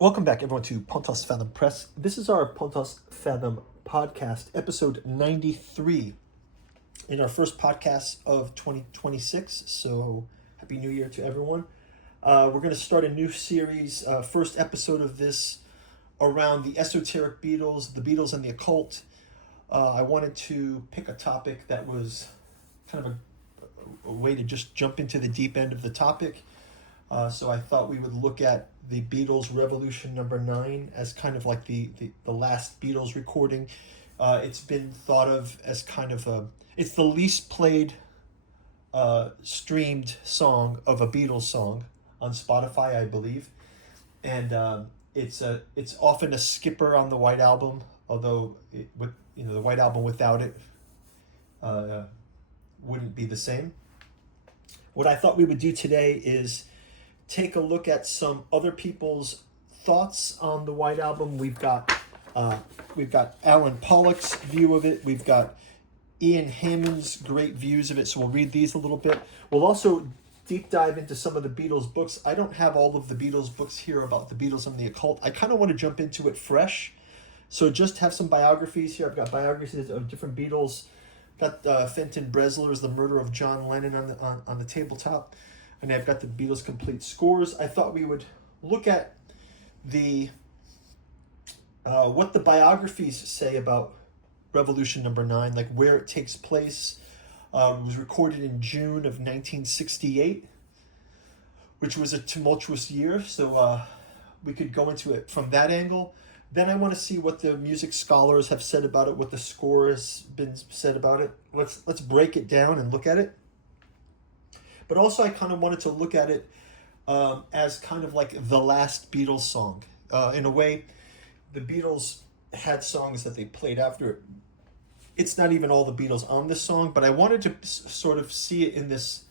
Welcome back, everyone, to Pontos Fathom Press. This is our Pontos Fathom podcast, episode 93, in our first podcast of 2026. So, Happy New Year to everyone. We're going to start a new series, first episode of this around the Esoteric Beatles, the Beatles and the Occult. I wanted to pick a topic that was kind of a way to just jump into the deep end of the topic. So I thought we would look at the Beatles Revolution number 9 as kind of like the last Beatles recording. It's been thought of as kind of it's the least played streamed song of a Beatles song on Spotify, I believe. And it's often a skipper on the White Album, although the White Album without it wouldn't be the same. What I thought we would do today is take a look at some other people's thoughts on the White Album. We've got Alan Pollock's view of it. We've got Ian Hammond's great views of it. So we'll read these a little bit. We'll also deep dive into some of the Beatles books. I don't have all of the Beatles books here about the Beatles and the Occult. I kind of want to jump into it fresh. So just have some biographies here. I've got biographies of different Beatles. Got Fenton Bresler's The Murder of John Lennon on the tabletop. And I've got the Beatles complete scores. I thought we would look at the what the biographies say about Revolution number 9, like where it takes place. It was recorded in June of 1968, which was a tumultuous year. So we could go into it from that angle. Then I want to see what the music scholars have said about it, what the score has been said about it. Let's break it down and look at it. But also I kind of wanted to look at it as kind of like the last Beatles song. In a way, the Beatles had songs that they played after it. It's not even all the Beatles on this song, but I wanted to sort of see it in this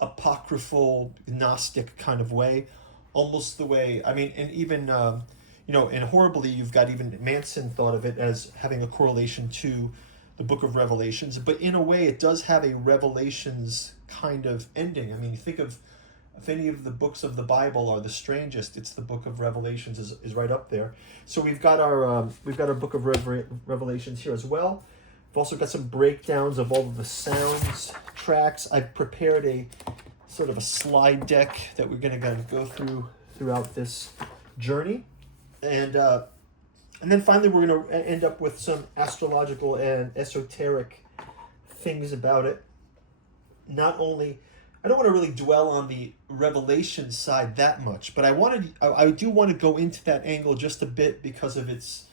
apocryphal, Gnostic kind of way. Almost the way, I mean, and even, in Horribly, you've got even Manson thought of it as having a correlation to the Book of Revelations. But in a way, it does have a Revelations kind of ending. I mean, think of if any of the books of the Bible are the strangest, it's the Book of Revelations is right up there. So we've got our Book of Revelations here as well. We've also got some breakdowns of all of the sounds tracks. I've prepared a sort of a slide deck that we're going to go throughout this journey, and then finally we're going to end up with some astrological and esoteric things about it. Not only, I don't want to really dwell on the Revelation side that much, but I do want to go into that angle just a bit because of its,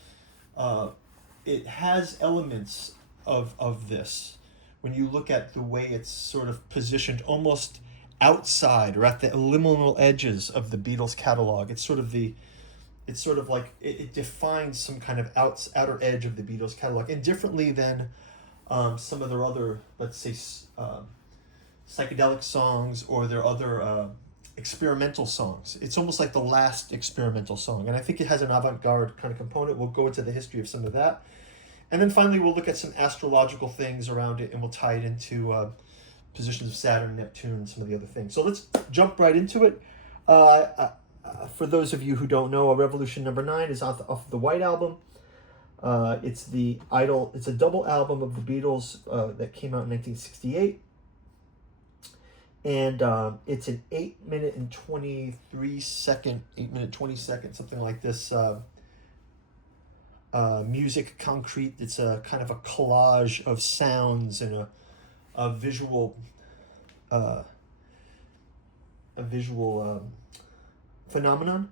it has elements of this. When you look at the way it's sort of positioned almost outside or at the liminal edges of the Beatles catalog, it's sort of like it defines some kind of outer edge of the Beatles catalog, and differently than some of their other, let's say, psychedelic songs or their other experimental songs. It's almost like the last experimental song, and I think it has an avant-garde kind of component. We'll go into the history of some of that, and then finally we'll look at some astrological things around it, and we'll tie it into positions of Saturn, Neptune, and some of the other things. So let's jump right into it. For those of you who don't know, Revolution number 9 is off the White Album. It's a double album of the Beatles that came out in 1968. And it's an 8 minute and 20 second, something like this, music concrete. It's a kind of a collage of sounds and a visual phenomenon.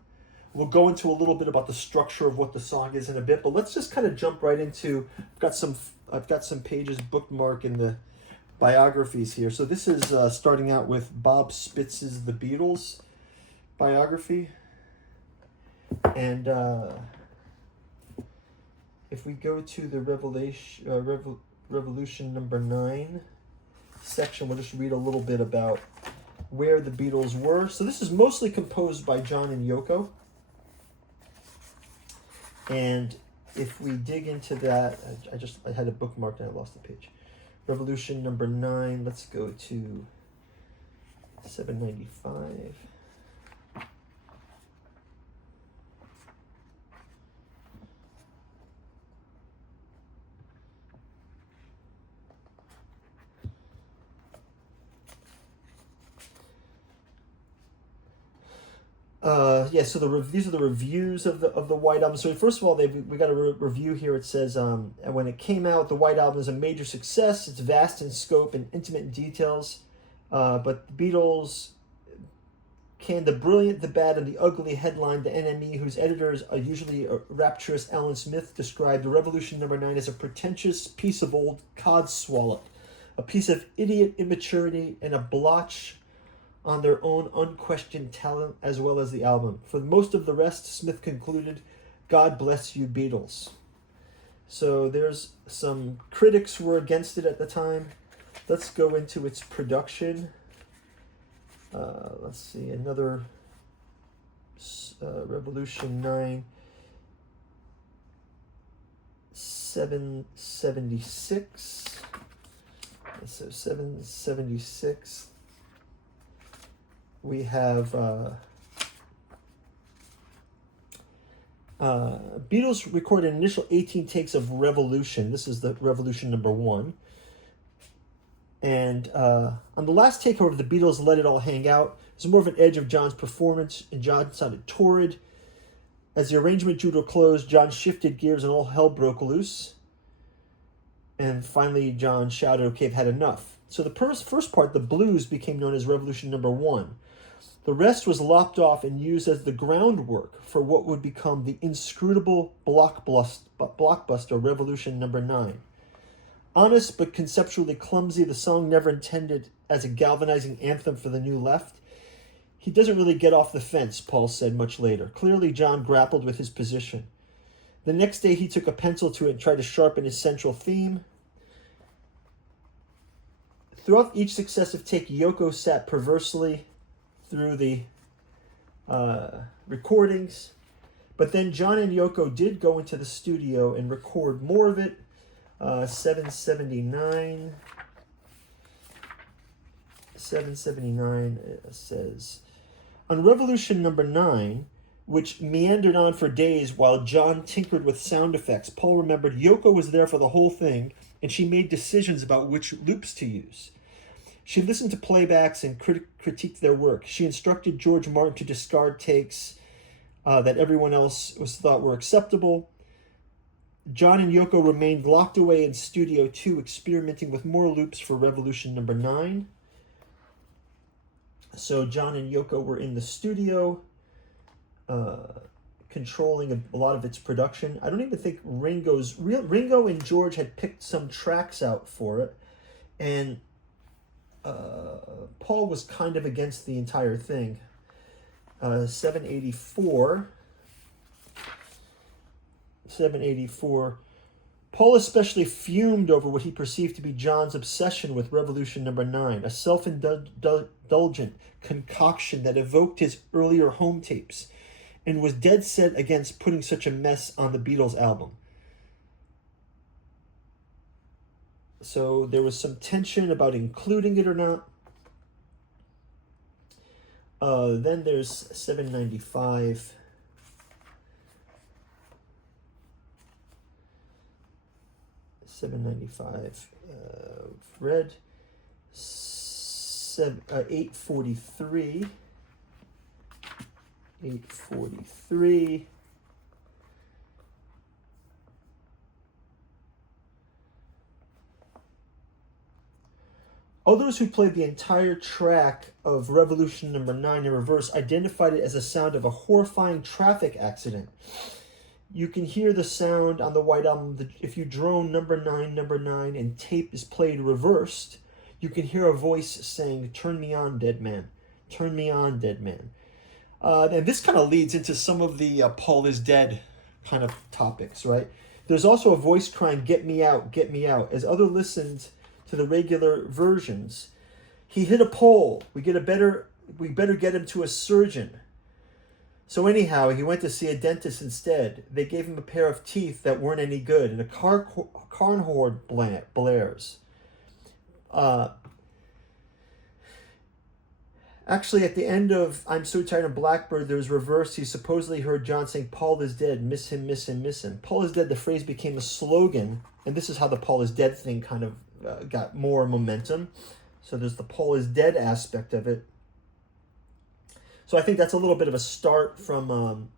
We'll go into a little bit about the structure of what the song is in a bit, but let's just kind of jump right into. I've got some pages bookmarked in the biographies here. So this is starting out with Bob Spitz's The Beatles biography, and if we go to the Revolution number 9 section, we'll just read a little bit about where the Beatles were. So this is mostly composed by John and Yoko. And if we dig into that, I had a bookmark and I lost the page. Revolution number 9, let's go to 795. So these are the reviews of the White Album. So first of all, we got a review here. It says, when it came out, the White Album is a major success. It's vast in scope and intimate in details, but the Beatles can the brilliant, the bad, and the ugly headline the NME, whose editors are usually rapturous Alan Smith, described the Revolution #9 as a pretentious piece of old cod swallop, a piece of idiot immaturity, and a blotch on their own unquestioned talent as well as the album. For most of the rest, Smith concluded, God bless you, Beatles. So there's some critics were against it at the time. Let's go into its production. Let's see, another Revolution 9, 776. So 776. We have Beatles recorded an initial 18 takes of Revolution. This is the Revolution #1. And on the last take, however, the Beatles let it all hang out. There's more of an edge of John's performance, and John sounded torrid. As the arrangement drew to a close, John shifted gears and all hell broke loose. And finally, John shouted, okay, I've had enough. So the first part, the blues, became known as Revolution #1. The rest was lopped off and used as the groundwork for what would become the inscrutable blockbuster Revolution #9. Honest but conceptually clumsy, the song never intended as a galvanizing anthem for the new left. He doesn't really get off the fence, Paul said much later. Clearly, John grappled with his position. The next day, he took a pencil to it and tried to sharpen his central theme. Throughout each successive take, Yoko sat perversely through the recordings. But then John and Yoko did go into the studio and record more of it. 779 says, on Revolution #9, which meandered on for days while John tinkered with sound effects, Paul remembered Yoko was there for the whole thing, and she made decisions about which loops to use. She listened to playbacks and critiqued their work. She instructed George Martin to discard takes that everyone else thought were acceptable. John and Yoko remained locked away in Studio 2, experimenting with more loops for Revolution #9. So John and Yoko were in the studio, controlling a lot of its production. I don't even think Ringo and George had picked some tracks out for it, and Paul was kind of against the entire thing. 784. Paul especially fumed over what he perceived to be John's obsession with Revolution #9, a self-indulgent concoction that evoked his earlier home tapes, and was dead set against putting such a mess on the Beatles album. So there was some tension about including it or not. Then there's 795. Red. 843. 843. Others who played the entire track of Revolution #9 in reverse identified it as the sound of a horrifying traffic accident. You can hear the sound on the White Album. If you drone #9, and tape is played reversed, you can hear a voice saying, turn me on, dead man. Turn me on, dead man. And this kind of leads into some of the Paul is dead kind of topics, right? There's also a voice crying, get me out, get me out. As others listened to the regular versions, he hit a pole. We better get him to a surgeon. So anyhow, he went to see a dentist instead. They gave him a pair of teeth that weren't any good, and a car horn blares. Actually, at the end of I'm So Tired of Blackbird, there was reverse. He supposedly heard John saying, Paul is dead, miss him, miss him, miss him. Paul is dead, the phrase became a slogan, and this is how the Paul is dead thing kind of got more momentum. So there's the Paul is dead aspect of it. So I think that's a little bit of a start from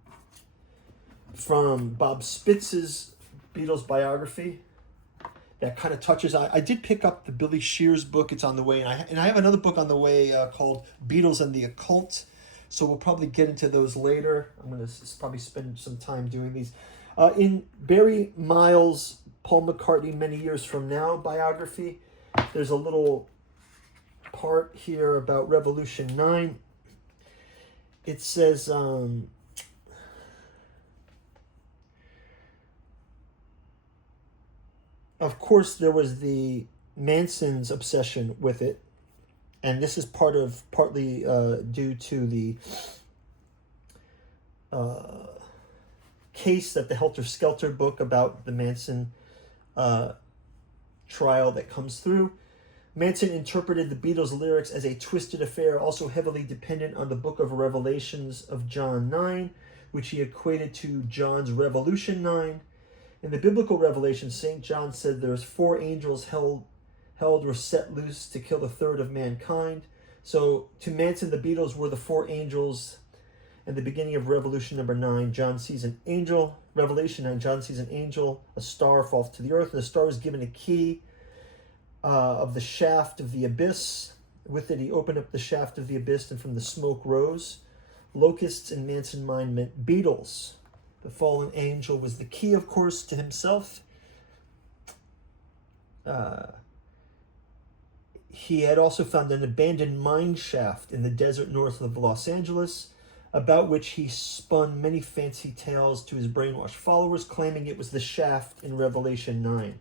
Bob Spitz's Beatles biography. That kind of touches. I did pick up the Billy Shears book. It's on the way, and I have another book on the way called Beatles and the Occult. So we'll probably get into those later. I'm going to probably spend some time doing these. In Barry Miles' Paul McCartney Many Years From Now biography, there's a little part here about Revolution 9. It says, of course, there was the Manson's obsession with it. And this is partly due to the case that the Helter Skelter book about the Manson trial that comes through. Manson interpreted the Beatles' lyrics as a twisted affair, also heavily dependent on the Book of Revelations of John 9, which he equated to John's Revolution 9. In the biblical revelation, St. John said there's 4 angels held or set loose to kill a third of mankind. So to Manson, the Beatles were the 4 angels. And the beginning of Revolution number 9, John sees an angel. Revelation 9, John sees an angel, a star falls to the earth. And the star is given a key of the shaft of the abyss. With it, he opened up the shaft of the abyss, and from the smoke rose. Locusts in Manson mind meant Beatles. The fallen angel was the key, of course, to himself. He had also found an abandoned mine shaft in the desert north of Los Angeles, about which he spun many fancy tales to his brainwashed followers, claiming it was the shaft in Revelation 9.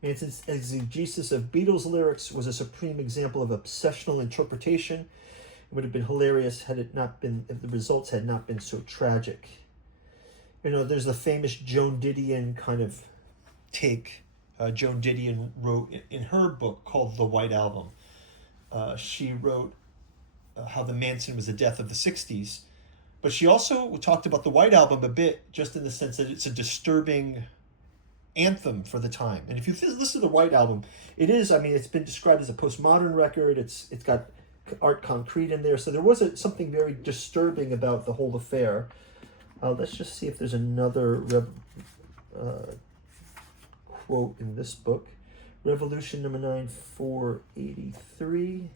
Manson's exegesis of Beatles lyrics was a supreme example of obsessional interpretation. It would have been hilarious if the results had not been so tragic. You know, there's the famous Joan Didion kind of take. Joan Didion wrote in her book called The White Album. She wrote how the Manson was the death of the 60s. But she also talked about the White Album a bit, just in the sense that it's a disturbing anthem for the time. And if you listen to the White Album, it is, I mean, it's been described as a postmodern record. It's got Art Concrete in there. So there was something very disturbing about the whole affair. Let's just see if there's another quote in this book. Revolution number 9, 483.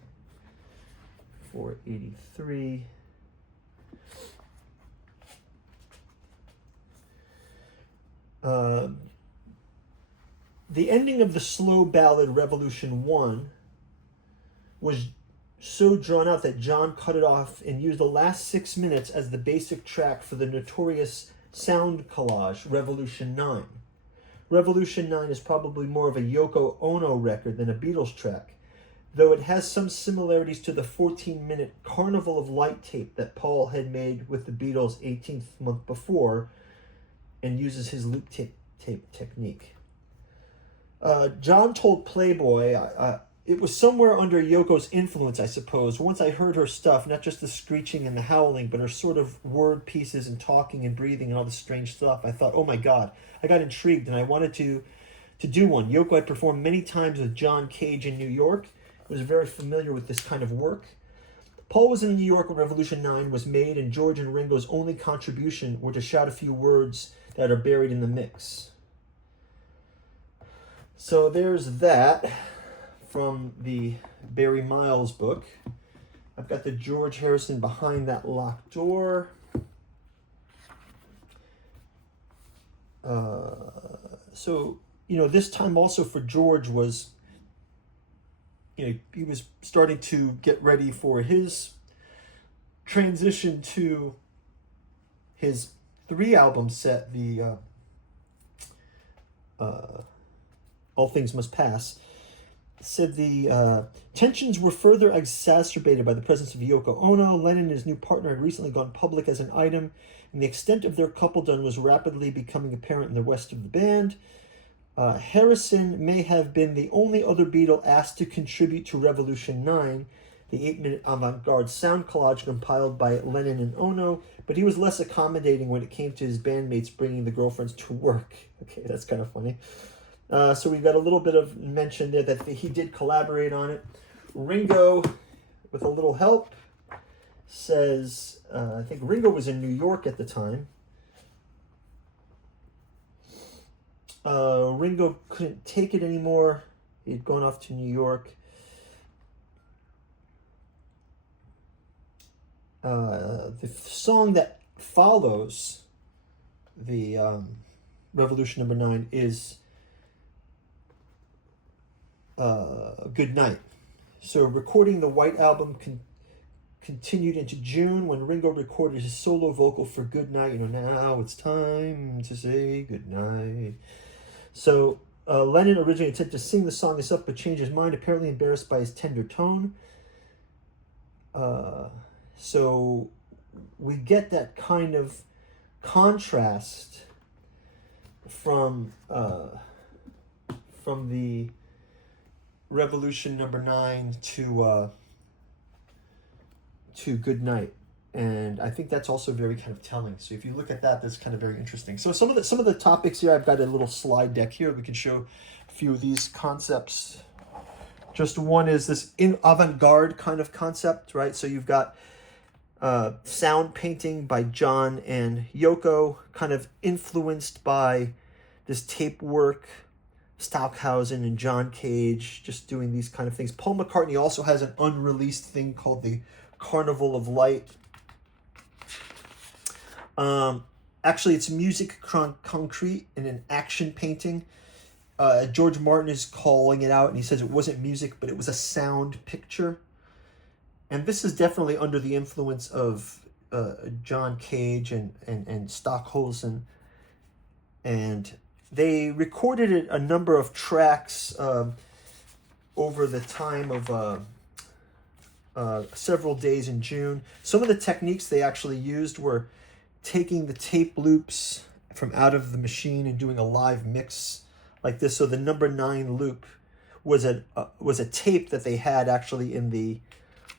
483. The ending of the slow ballad Revolution 1 was so drawn out that John cut it off and used the last 6 minutes as the basic track for the notorious sound collage Revolution 9. Revolution 9 is probably more of a Yoko Ono record than a Beatles track, though it has some similarities to the 14-minute Carnival of Light tape that Paul had made with the Beatles 18th month before, and uses his loop tape technique. John told Playboy, it was somewhere under Yoko's influence, I suppose. Once I heard her stuff, not just the screeching and the howling, but her sort of word pieces and talking and breathing and all this strange stuff, I thought, oh my God. I got intrigued and I wanted to do one. Yoko had performed many times with John Cage in New York. He was very familiar with this kind of work. Paul was in New York when Revolution 9 was made, and George and Ringo's only contribution were to shout a few words that are buried in the mix. So there's that from the Barry Miles book. I've got the George Harrison Behind That Locked Door. So, you know, this time also for George was, you know, he was starting to get ready for his transition to his 3-album set, the All Things Must Pass. Said the tensions were further exacerbated by the presence of Yoko Ono. Lennon and his new partner had recently gone public as an item, and the extent of their coupledom was rapidly becoming apparent in the rest of the band. Harrison may have been the only other Beatle asked to contribute to Revolution 9, the 8-minute avant-garde sound collage compiled by Lennon and Ono, but he was less accommodating when it came to his bandmates bringing the girlfriends to work. Okay, that's kind of funny. So we've got a little bit of mention there that he did collaborate on it. Ringo, with a little help, says, I think Ringo was in New York at the time. Ringo couldn't take it anymore. He'd gone off to New York. The song that follows the Revolution number 9 is Good Night. So recording the White Album continued into June when Ringo recorded his solo vocal for Good Night. Now it's time to say good night. So Lennon originally intended to sing the song himself, but changed his mind, apparently embarrassed by his tender tone. So we get that kind of contrast from the Revolution number 9 to Good Night, and I think that's also very kind of telling. So if you look at that, that's kind of very interesting. So some of the topics here, I've got a little slide deck here. We can show a few of these concepts. Just one is this avant-garde kind of concept, right? So you've got sound painting by John and Yoko, kind of influenced by this tape work, Stockhausen and John Cage, just doing these kind of things. Paul McCartney also has an unreleased thing called the Carnival of Light. Actually, it's music concrete in an action painting. George Martin is calling it out, and he says it wasn't music, but it was a sound picture. And this is definitely under the influence of John Cage and Stockhausen. And they recorded a number of tracks over the time of several days in June. Some of the techniques they actually used were taking the tape loops from out of the machine and doing a live mix like this. So the number 9 loop was a tape that they had actually in the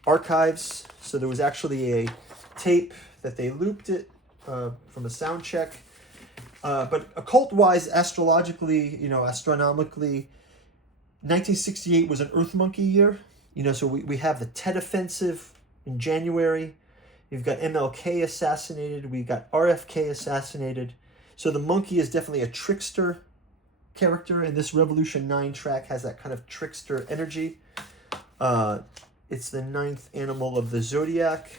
archives. So there was actually a tape that they looped it from a sound check. But occult-wise, astrologically, astronomically, 1968 was an Earth Monkey year. So we have the Tet Offensive in January. You've got MLK assassinated. We've got RFK assassinated. So the monkey is definitely a trickster character, and this Revolution 9 track has that kind of trickster energy. It's the 9th animal of the zodiac.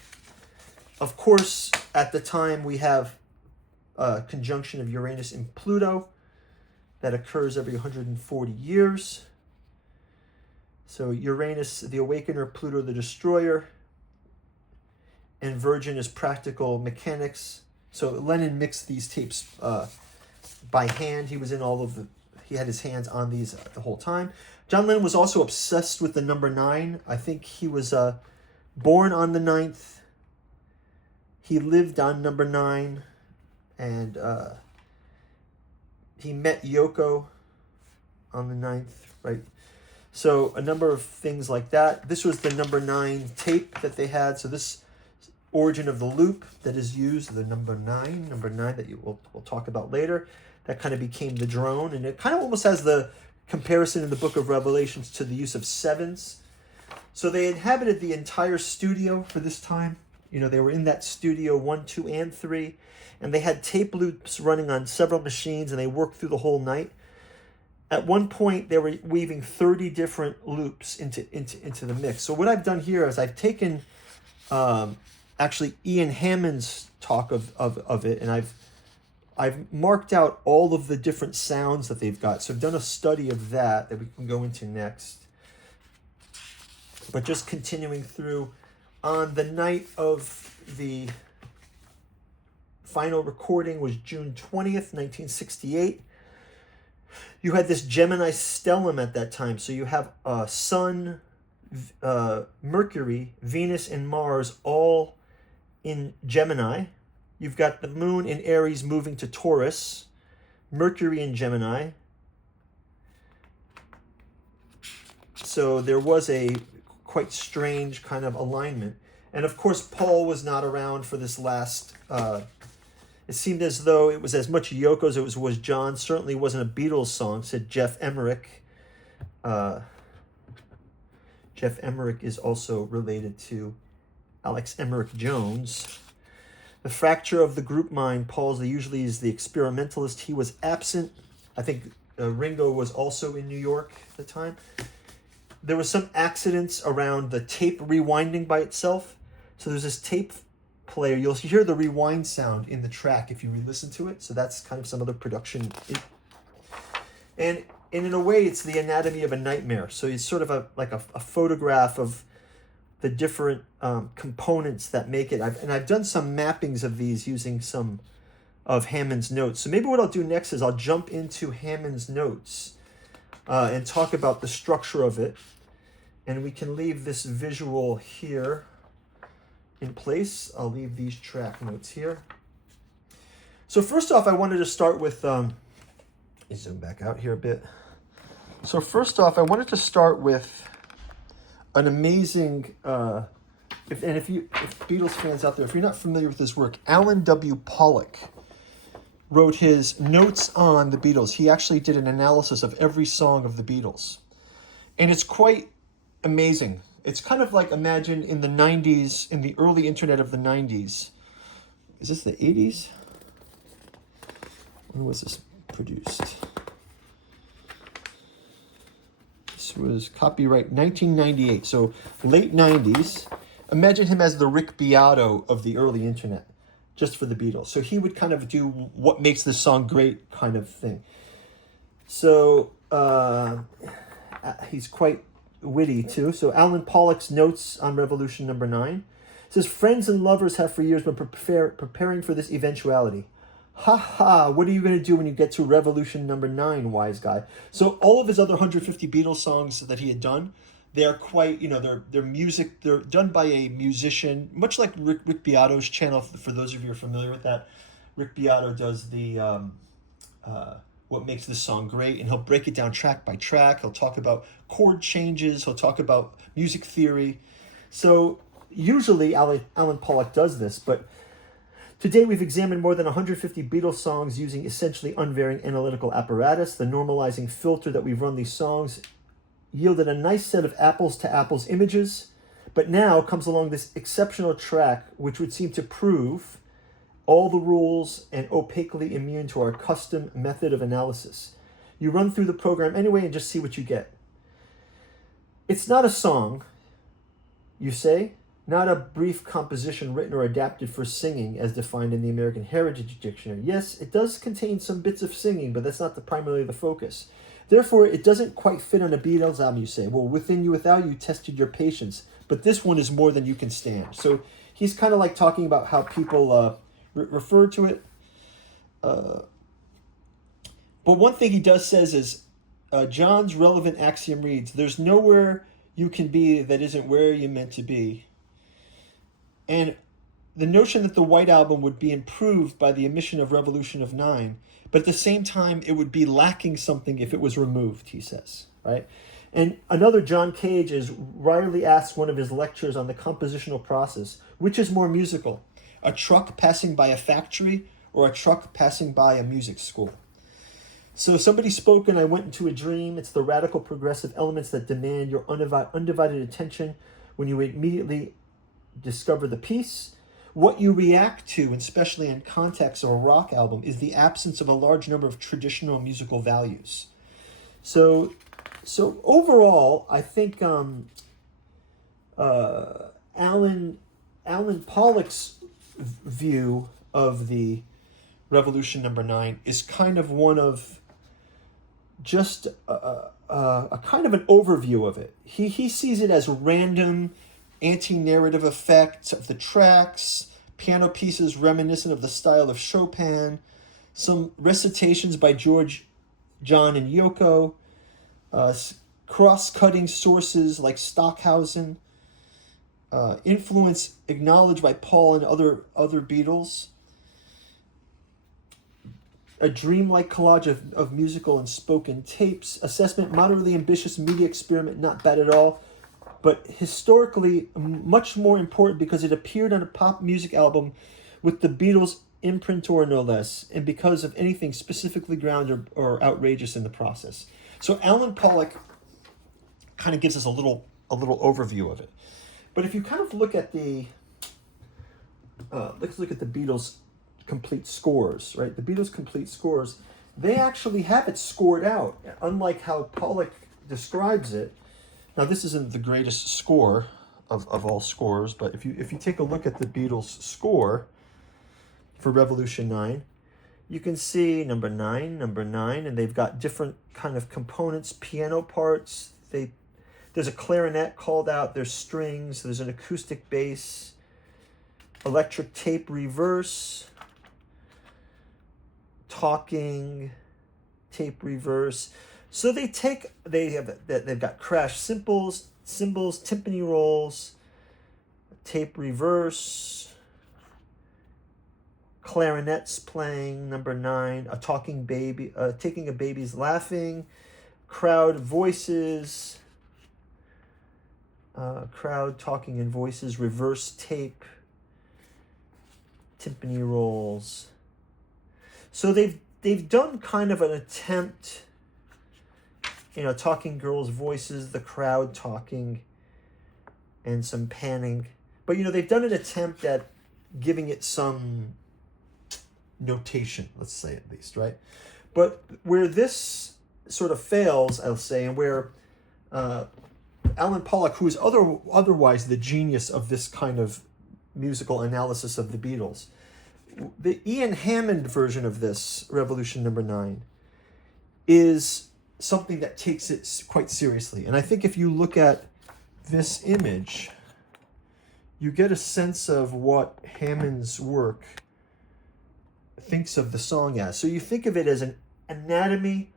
Of course, at the time, we have a conjunction of Uranus and Pluto that occurs every 140 years. So Uranus, the awakener, Pluto, the destroyer, and Virgin is practical mechanics. So Lennon mixed these tapes by hand. He was in he had his hands on these the whole time. John Lennon was also obsessed with the number 9. I think he was born on the 9th. He lived on number 9, and he met Yoko on the 9th, right? So a number of things like that. This was the number 9 tape that they had. So this origin of the loop that is used, the number 9 that we'll talk about later, that kind of became the drone. And it kind of almost has the comparison in the book of Revelations to the use of 7s. So they inhabited the entire studio for this time. They were in that studio 1, 2, and 3. And they had tape loops running on several machines, and they worked through the whole night. At one point, they were weaving 30 different loops into the mix. So what I've done here is I've taken actually Ian Hammond's talk of it, and I've marked out all of the different sounds that they've got. So I've done a study of that we can go into next. But just continuing through, on the night of the final recording was June 20th, 1968. You had this Gemini stellium at that time. So you have Sun, Mercury, Venus, and Mars all in Gemini. You've got the moon in Aries moving to Taurus, Mercury in Gemini. So there was a quite strange kind of alignment. And of course, Paul was not around for this last... it seemed as though it was as much Yoko as it was John. Certainly wasn't a Beatles song, said Jeff Emmerich. Jeff Emmerich is also related to Alex Emmerich Jones. The fracture of the group mind. Paul's usually is the experimentalist. He was absent. I think Ringo was also in New York at the time. There was some accidents around the tape rewinding by itself. So there's this tape player. You'll hear the rewind sound in the track if you re-listen to it. So that's kind of some other production. And in a way, it's the anatomy of a nightmare. So it's sort of a photograph of the different components that make it. I've done some mappings of these using some of Hammond's notes. So maybe what I'll do next is I'll jump into Hammond's notes and talk about the structure of it. And we can leave this visual here in place. I'll leave these track notes here. So first off, I wanted to start with, zoom back out here a bit. So first off, I wanted to start with an amazing, if Beatles fans out there, if you're not familiar with his work, Alan W. Pollock wrote his notes on the Beatles. He actually did an analysis of every song of the Beatles. And it's quite amazing. It's kind of like, imagine in the 90s, in the early internet of the 90s. Is this the 80s? When was this produced? This was copyright 1998, so late 90s. Imagine him as the Rick Beato of the early internet, just for the Beatles. So he would kind of do what makes this song great kind of thing. So he's quite witty too. So Alan Pollock's notes on Revolution number 9 says, friends and lovers have for years been preparing for this eventuality. Ha ha, what are you going to do when you get to Revolution number 9, wise guy? So all of his other 150 Beatles songs that he had done, they are quite, they're music, they're done by a musician, much like Rick Beato's channel, for those of you who are familiar with that. Rick Beato does the what makes this song great, and he'll break it down track by track. He'll talk about chord changes, he'll talk about music theory. So usually Alan Pollock does this, but today we've examined more than 150 Beatles songs using essentially unvarying analytical apparatus. The normalizing filter that we've run these songs yielded a nice set of apples-to-apples images, but now comes along this exceptional track which would seem to prove all the rules and opaquely immune to our custom method of analysis. You run through the program anyway and just see what you get. It's not a song, you say, not a brief composition written or adapted for singing as defined in the American Heritage Dictionary. Yes, it does contain some bits of singing, but that's not primarily the focus. Therefore, it doesn't quite fit on a Beatles album, you say. Well, within you, without you, tested your patience. But this one is more than you can stand. So he's kind of like talking about how people refer to it. But one thing he does says is, John's relevant axiom reads, there's nowhere you can be that isn't where you're meant to be. And the notion that the White Album would be improved by the omission of Revolution of 9, but at the same time, it would be lacking something if it was removed, he says, right? And another, John Cage, is wryly asked one of his lectures on the compositional process, which is more musical, a truck passing by a factory or a truck passing by a music school? So somebody spoke and I went into a dream. It's the radical progressive elements that demand your undivided attention when you immediately discover the piece. What you react to, and especially in context of a rock album, is the absence of a large number of traditional musical values. So overall, I think Alan Pollock's view of the Revolution number 9 is kind of one of just a kind of an overview of it. He sees it as random, anti-narrative effects of the tracks, piano pieces reminiscent of the style of Chopin, some recitations by George, John, and Yoko, cross-cutting sources like Stockhausen, influence acknowledged by Paul and other Beatles, a dreamlike collage of musical and spoken tapes, assessment, moderately ambitious media experiment, not bad at all, but historically much more important because it appeared on a pop music album with the Beatles' imprintor, no less, and because of anything specifically grounded or outrageous in the process. So Alan Pollock kind of gives us a little overview of it. But if you kind of look at the let's look at the Beatles' complete scores, right? The Beatles' complete scores, they actually have it scored out, unlike how Pollock describes it. Now, this isn't the greatest score of all scores, but if you take a look at the Beatles' score for Revolution 9, you can see number 9, and they've got different kind of components, piano parts. There's a clarinet called out, there's strings, there's an acoustic bass, electric tape reverse, talking, tape reverse. So they've got crash cymbals, timpani rolls, tape reverse, clarinets playing, number 9, a talking baby, taking a baby's laughing, crowd voices, crowd talking in voices, reverse tape, timpani rolls. So they've done kind of an attempt, talking girls' voices, the crowd talking, and some panning. But, they've done an attempt at giving it some notation, let's say at least, right? But where this sort of fails, I'll say, and where Alan Pollock, who is otherwise the genius of this kind of musical analysis of the Beatles, the Ian Hammond version of this, Revolution number 9, is something that takes it quite seriously. And I think if you look at this image, you get a sense of what Hammond's work thinks of the song as. So you think of it as an anatomy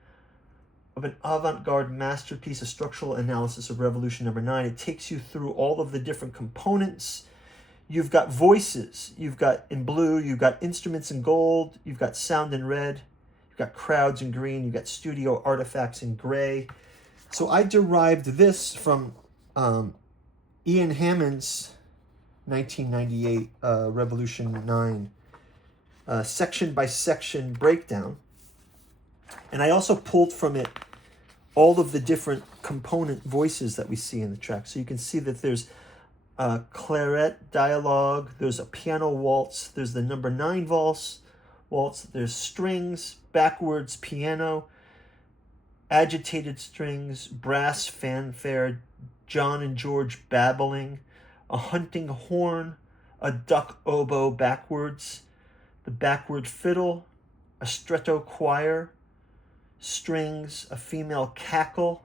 of an avant-garde masterpiece, a structural analysis of Revolution number 9. It takes you through all of the different components. You've got voices. You've got in blue. You've got instruments in gold. You've got sound in red. You've got crowds in green. You've got studio artifacts in gray. So I derived this from Ian Hammond's 1998 Revolution 9 section by section breakdown. And I also pulled from it all of the different component voices that we see in the track. So you can see that there's a claret dialogue, there's a piano waltz, there's the number 9 waltz, there's strings, backwards piano, agitated strings, brass fanfare, John and George babbling, a hunting horn, a duck oboe backwards, the backward fiddle, a stretto choir, strings, a female cackle,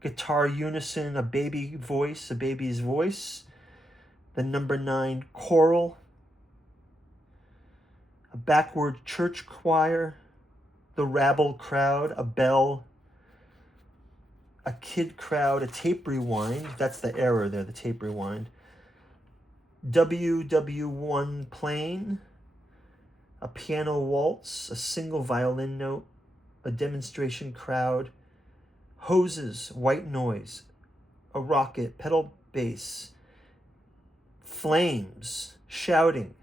guitar unison, a baby's voice, the number 9 choral, a backward church choir, the rabble crowd, a bell, a kid crowd, a tape rewind. That's the error there, the tape rewind. WW1 plane, a piano waltz, a single violin note, a demonstration crowd, hoses, white noise, a rocket, pedal bass, flames, shouting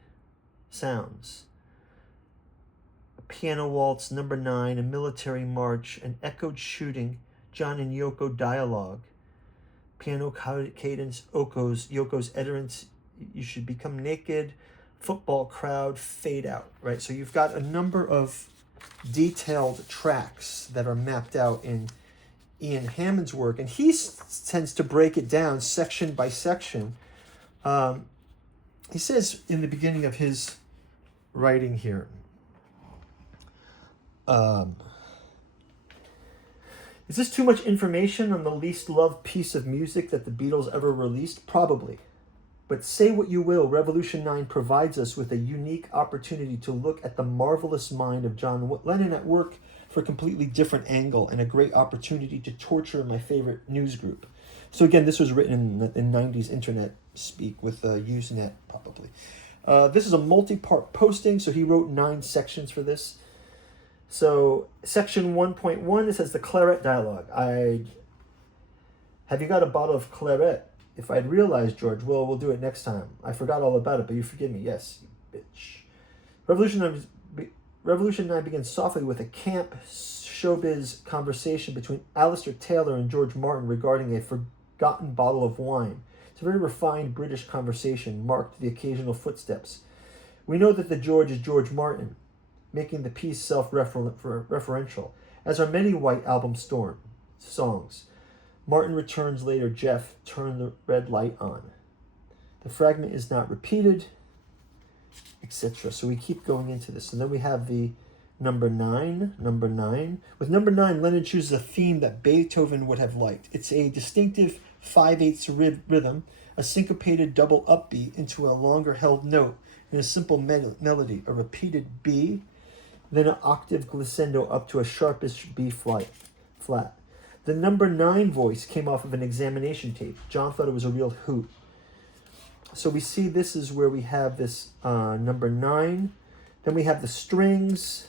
sounds, a piano waltz, number 9, a military march, an echoed shooting, John and Yoko dialogue, piano cadence, Yoko's utterance, you should become naked, football crowd, fade out, right? So you've got a number of detailed tracks that are mapped out in Ian Hammond's work, and he tends to break it down section by section. He says in the beginning of his writing here, is this too much information on the least loved piece of music that the Beatles ever released? Probably. But say what you will, Revolution 9 provides us with a unique opportunity to look at the marvelous mind of John Lennon at work for a completely different angle, and a great opportunity to torture my favorite news group. So again, this was written in 90s internet speak with Usenet, probably. This is a multi-part posting, so he wrote 9 sections for this. So section 1.1, it says the claret dialogue. Have you got a bottle of claret? If I'd realized, George, well, we'll do it next time. I forgot all about it, but you forgive me. Yes, you bitch. Revolution 9 begins softly with a camp showbiz conversation between Alistair Taylor and George Martin regarding a forgotten bottle of wine. It's a very refined British conversation, marked the occasional footsteps. We know that the George is George Martin, making the piece self-referential, as are many White Album songs. Martin returns later, Jeff, turn the red light on. The fragment is not repeated, etc. So we keep going into this. And then we have the number nine. With number 9, Lennon chooses a theme that Beethoven would have liked. It's a distinctive 5/8 rhythm, a syncopated double upbeat into a longer held note in a simple melody, a repeated B, then an octave glissando up to a sharpish B flat. The number 9 voice came off of an examination tape. John thought it was a real hoot. So we see this is where we have this number 9. Then we have the strings,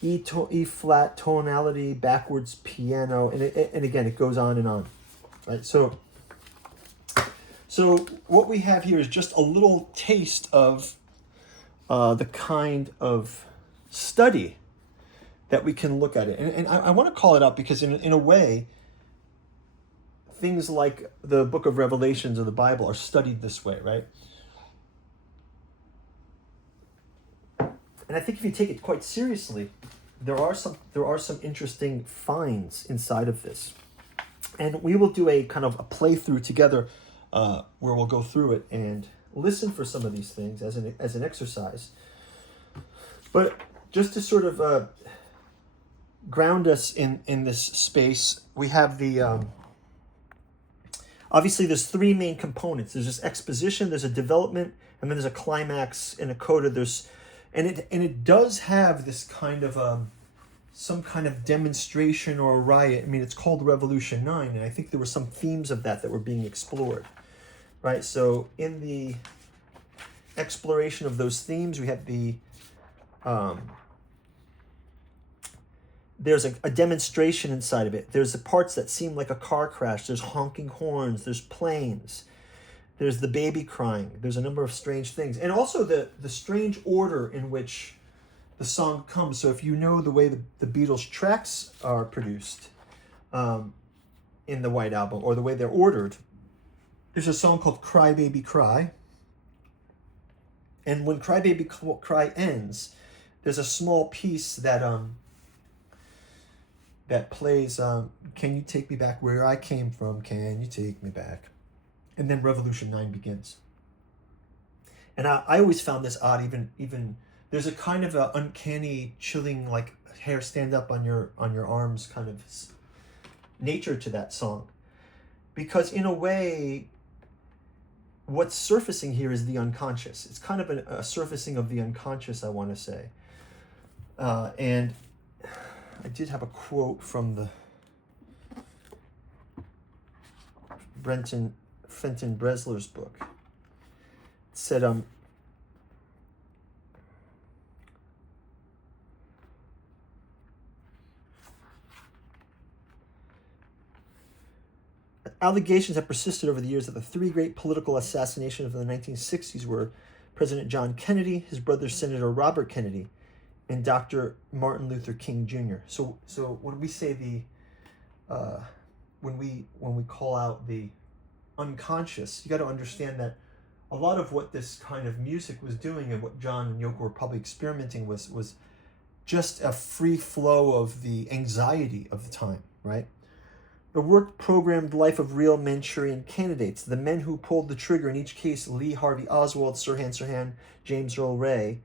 E flat tonality, backwards piano, and again, it goes on and on. Right? So what we have here is just a little taste of the kind of study that we can look at it. And I want to call it up because in a way, things like the book of Revelations or the Bible are studied this way, right? And I think if you take it quite seriously, there are some interesting finds inside of this. And we will do a kind of a playthrough together where we'll go through it and listen for some of these things as an exercise. But just to sort of ground us in this space, we have the obviously there's 3 main components. There's this exposition, there's a development, and then there's a climax and a coda. And it does have this kind of some kind of demonstration or a riot. I mean, it's called Revolution 9, and I think there were some themes of that were being explored, right? So in the exploration of those themes, we have the there's a demonstration inside of it. There's the parts that seem like a car crash. There's honking horns. There's planes. There's the baby crying. There's a number of strange things. And also the strange order in which the song comes. So if you know the way the Beatles tracks are produced in the White Album, or the way they're ordered, there's a song called Cry Baby Cry. And when Cry Baby Cry ends, there's a small piece that plays, Can You Take Me Back Where I Came From? Can you take me back? And then Revolution 9 begins. And I always found this odd, even there's a kind of a uncanny, chilling, like hair stand up on your arms kind of nature to that song. Because in a way, what's surfacing here is the unconscious. It's kind of a surfacing of the unconscious, I want to say. And I did have a quote from the Fenton Bresler's book. It said, allegations have persisted over the years that the 3 great political assassinations of the 1960s were President John Kennedy, his brother Senator Robert Kennedy, and Dr. Martin Luther King Jr. So when we say when we call out the unconscious, you got to understand that a lot of what this kind of music was doing and what John and Yoko were probably experimenting with was just a free flow of the anxiety of the time, right? The work programmed life of real Manchurian candidates, the men who pulled the trigger in each case, Lee Harvey Oswald, Sirhan Sirhan, James Earl Ray,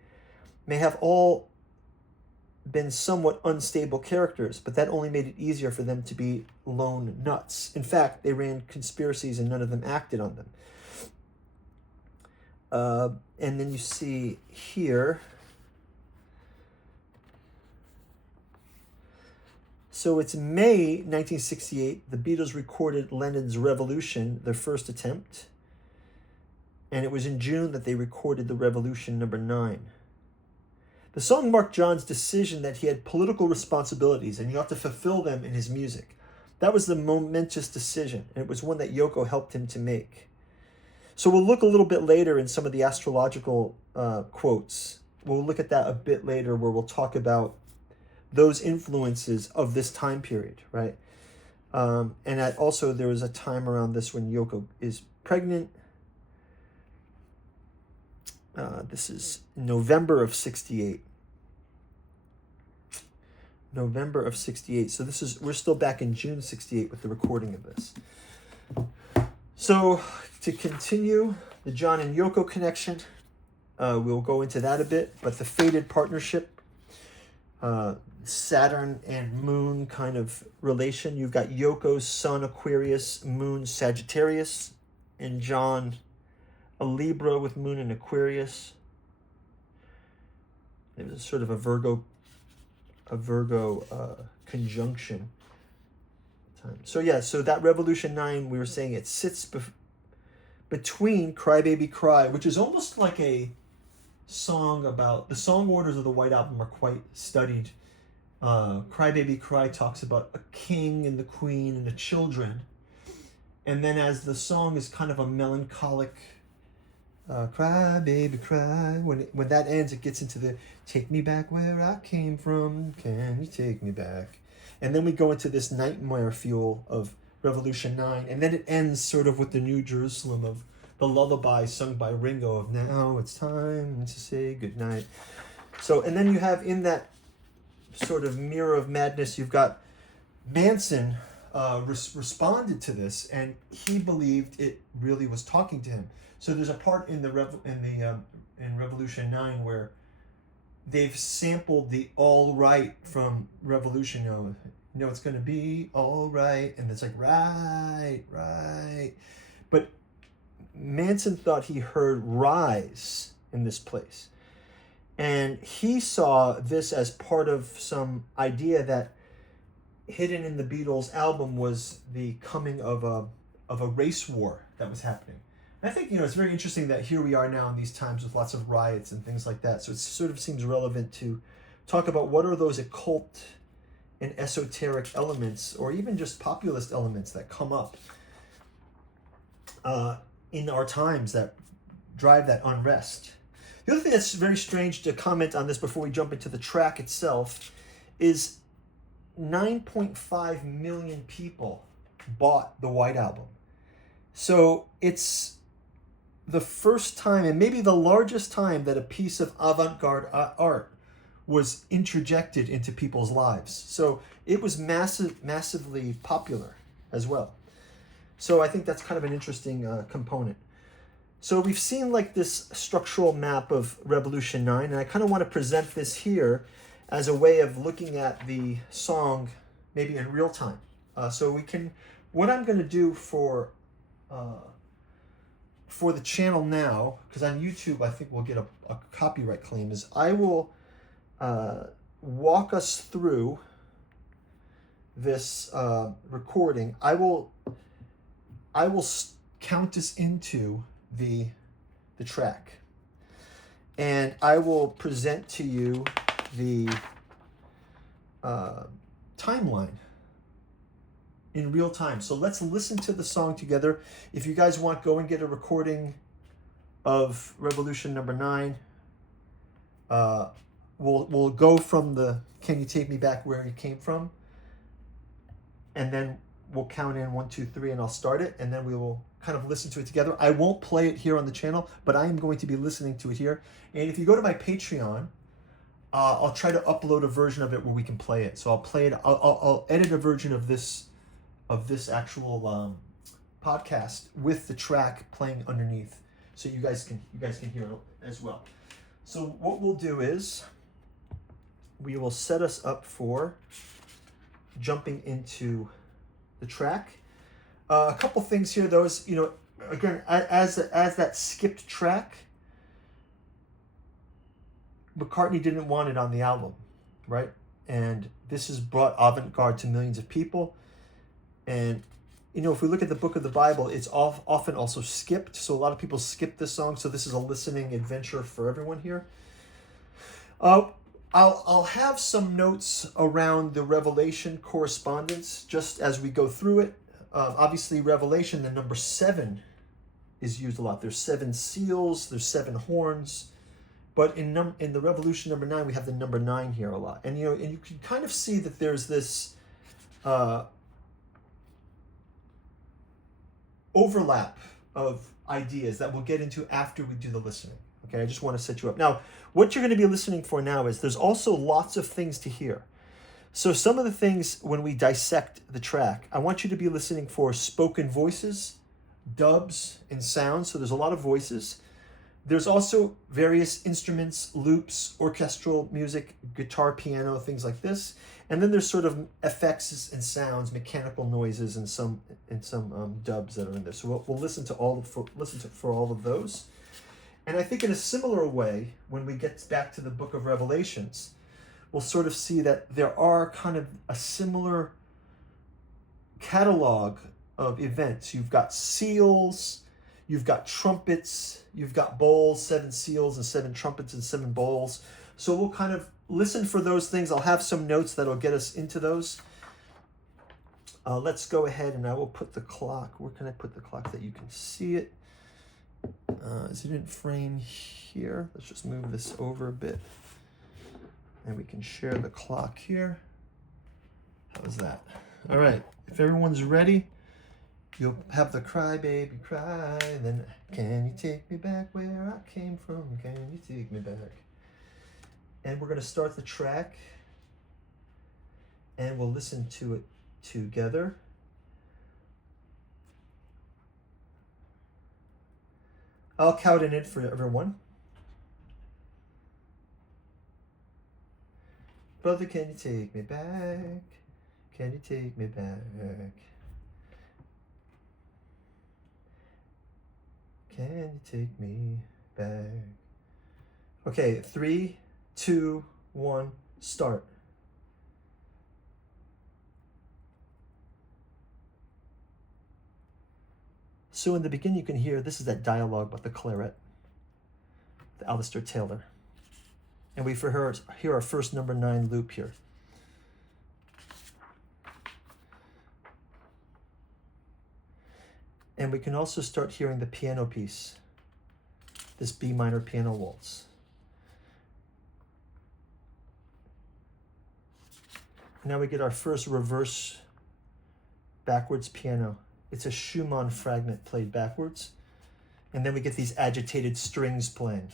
may have all been somewhat unstable characters, but that only made it easier for them to be lone nuts. In fact, they ran conspiracies and none of them acted on them. And then you see here, so it's May 1968, the Beatles recorded Lennon's Revolution, their first attempt, and it was in June that they recorded the Revolution number 9. The song marked John's decision that he had political responsibilities and you have to fulfill them in his music. That was the momentous decision, and it was one that Yoko helped him to make. So we'll look a little bit later in some of the astrological quotes. We'll look at that a bit later where we'll talk about those influences of this time period, right? And also there was a time around this when Yoko is pregnant. This is November of 68. November of 68. So we're still back in June 68 with the recording of this. So to continue the John and Yoko connection, we'll go into that a bit, but the fated partnership, Saturn and Moon kind of relation. You've got Yoko's Sun Aquarius, Moon Sagittarius, and John a Libra with Moon in Aquarius. It was sort of a Virgo conjunction time. So yeah, so that Revolution 9, we were saying it sits between Cry Baby Cry, which is almost like a song about, the song orders of the White Album are quite studied. Cry Baby Cry talks about a king and the queen and the children. And then as the song is kind of a melancholic, cry baby cry, when that ends, it gets into the take me back where I came from, can you take me back? And then we go into this nightmare fuel of Revolution 9, and then it ends sort of with the New Jerusalem of the lullaby sung by Ringo of now it's time to say goodnight. So, and then you have in that sort of mirror of madness, you've got Manson responded to this, and he believed it really was talking to him. So there's a part in in Revolution 9 where they've sampled the "All Right" from Revolution. You know it's going to be all right, and it's like right, right. But Manson thought he heard "Rise" in this place, and he saw this as part of some idea that hidden in the Beatles album was the coming of a race war that was happening. I think, it's very interesting that here we are now in these times with lots of riots and things like that. So it sort of seems relevant to talk about what are those occult and esoteric elements, or even just populist elements that come up in our times that drive that unrest. The other thing that's very strange to comment on this before we jump into the track itself is 9.5 million people bought the White Album. So it's the first time, and maybe the largest time, that a piece of avant-garde art was interjected into people's lives. So it was massively popular as well. So I think that's kind of an interesting component. So we've seen like this structural map of Revolution 9, and I kind of want to present this here as a way of looking at the song maybe in real time. So we can, what I'm going to do for the channel now, because on YouTube I think we'll get a copyright claim, is I will walk us through this recording. I will count us into the track, and I will present to you the timeline in real time. So let's listen to the song together. If you guys want, go and get a recording of Revolution number 9. We'll go from the "Can You Take Me Back Where You Came From," and then we'll count in 1, 2, 3, and I'll start it, and then we will kind of listen to it together. I won't play it here on the channel, but I am going to be listening to it here. And if you go to my Patreon, I'll try to upload a version of it where we can play it. So I'll play it. I'll edit a version of this actual podcast with the track playing underneath, so you guys can hear it as well. So what we'll do is we will set us up for jumping into the track. A couple things here, though, is, again, as that skipped track, McCartney didn't want it on the album, right? And this has brought avant-garde to millions of people. And, if we look at the book of the Bible, it's often also skipped. So a lot of people skip this song. So this is a listening adventure for everyone here. I'll have some notes around the Revelation correspondence just as we go through it. Obviously, Revelation, the number 7 is used a lot. There's 7 seals, there's 7 horns. But in the Revolution number 9, we have the number 9 here a lot. And you can kind of see that there's this overlap of ideas that we'll get into after we do the listening. Okay, I just want to set you up. Now, what you're going to be listening for now is there's also lots of things to hear. So some of the things when we dissect the track, I want you to be listening for spoken voices, dubs, and sounds. So there's a lot of voices. There's also various instruments, loops, orchestral music, guitar, piano, things like this. And then there's sort of effects and sounds, mechanical noises, and some dubs that are in there. So we'll listen to for all of those. And I think in a similar way, when we get back to the Book of Revelations, we'll sort of see that there are kind of a similar catalog of events. You've got seals, you've got trumpets, you've got bowls, 7 seals and 7 trumpets and 7 bowls. So we'll kind of listen for those things. I'll have some notes that'll get us into those. Let's go ahead and I will put the clock. Where can I put the clock that you can see it? Is it in frame here? Let's just move this over a bit. And we can share the clock here. How's that? All right, if everyone's ready, you'll have the cry, baby, cry. And then, can you take me back where I came from? Can you take me back? And we're going to start the track. And we'll listen to it together. I'll count it in for everyone. Brother, can you take me back? Can you take me back? Can you take me back? Okay, 3, 2, 1, start. So in the beginning you can hear, this is that dialogue about the claret, the Alistair Taylor. And we hear our first number 9 loop here. And we can also start hearing the piano piece, this B minor piano waltz. Now we get our first reverse backwards piano. It's a Schumann fragment played backwards. And then we get these agitated strings playing,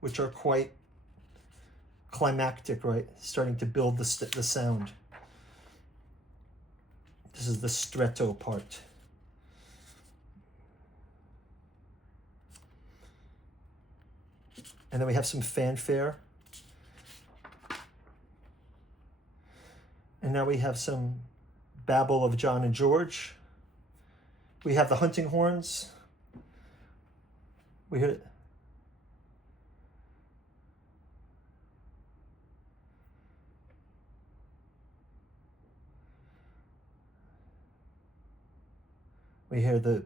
which are quite climactic, right? Starting to build the sound. This is the stretto part. And then we have some fanfare. And now we have some babble of John and George. We have the hunting horns. We hear the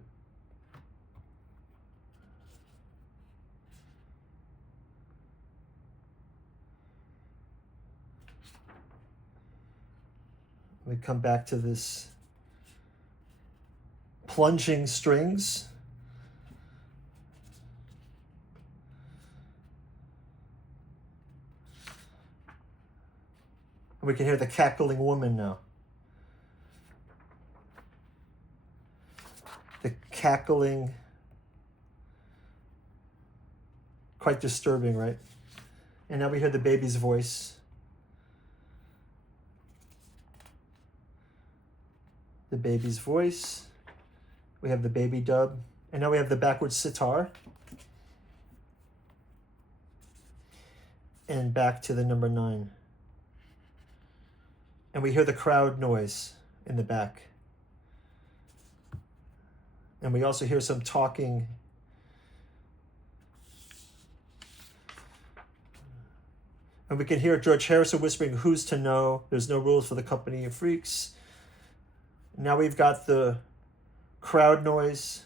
we come back to this plunging strings. We can hear the cackling woman now. The cackling, quite disturbing, right? And now we hear the baby's voice. The baby's voice. We have the baby dub. And now we have the backwards sitar. And back to the number 9. And we hear the crowd noise in the back. And we also hear some talking. And we can hear George Harrison whispering, "Who's to know? There's no rules for the company of freaks." Now we've got the crowd noise.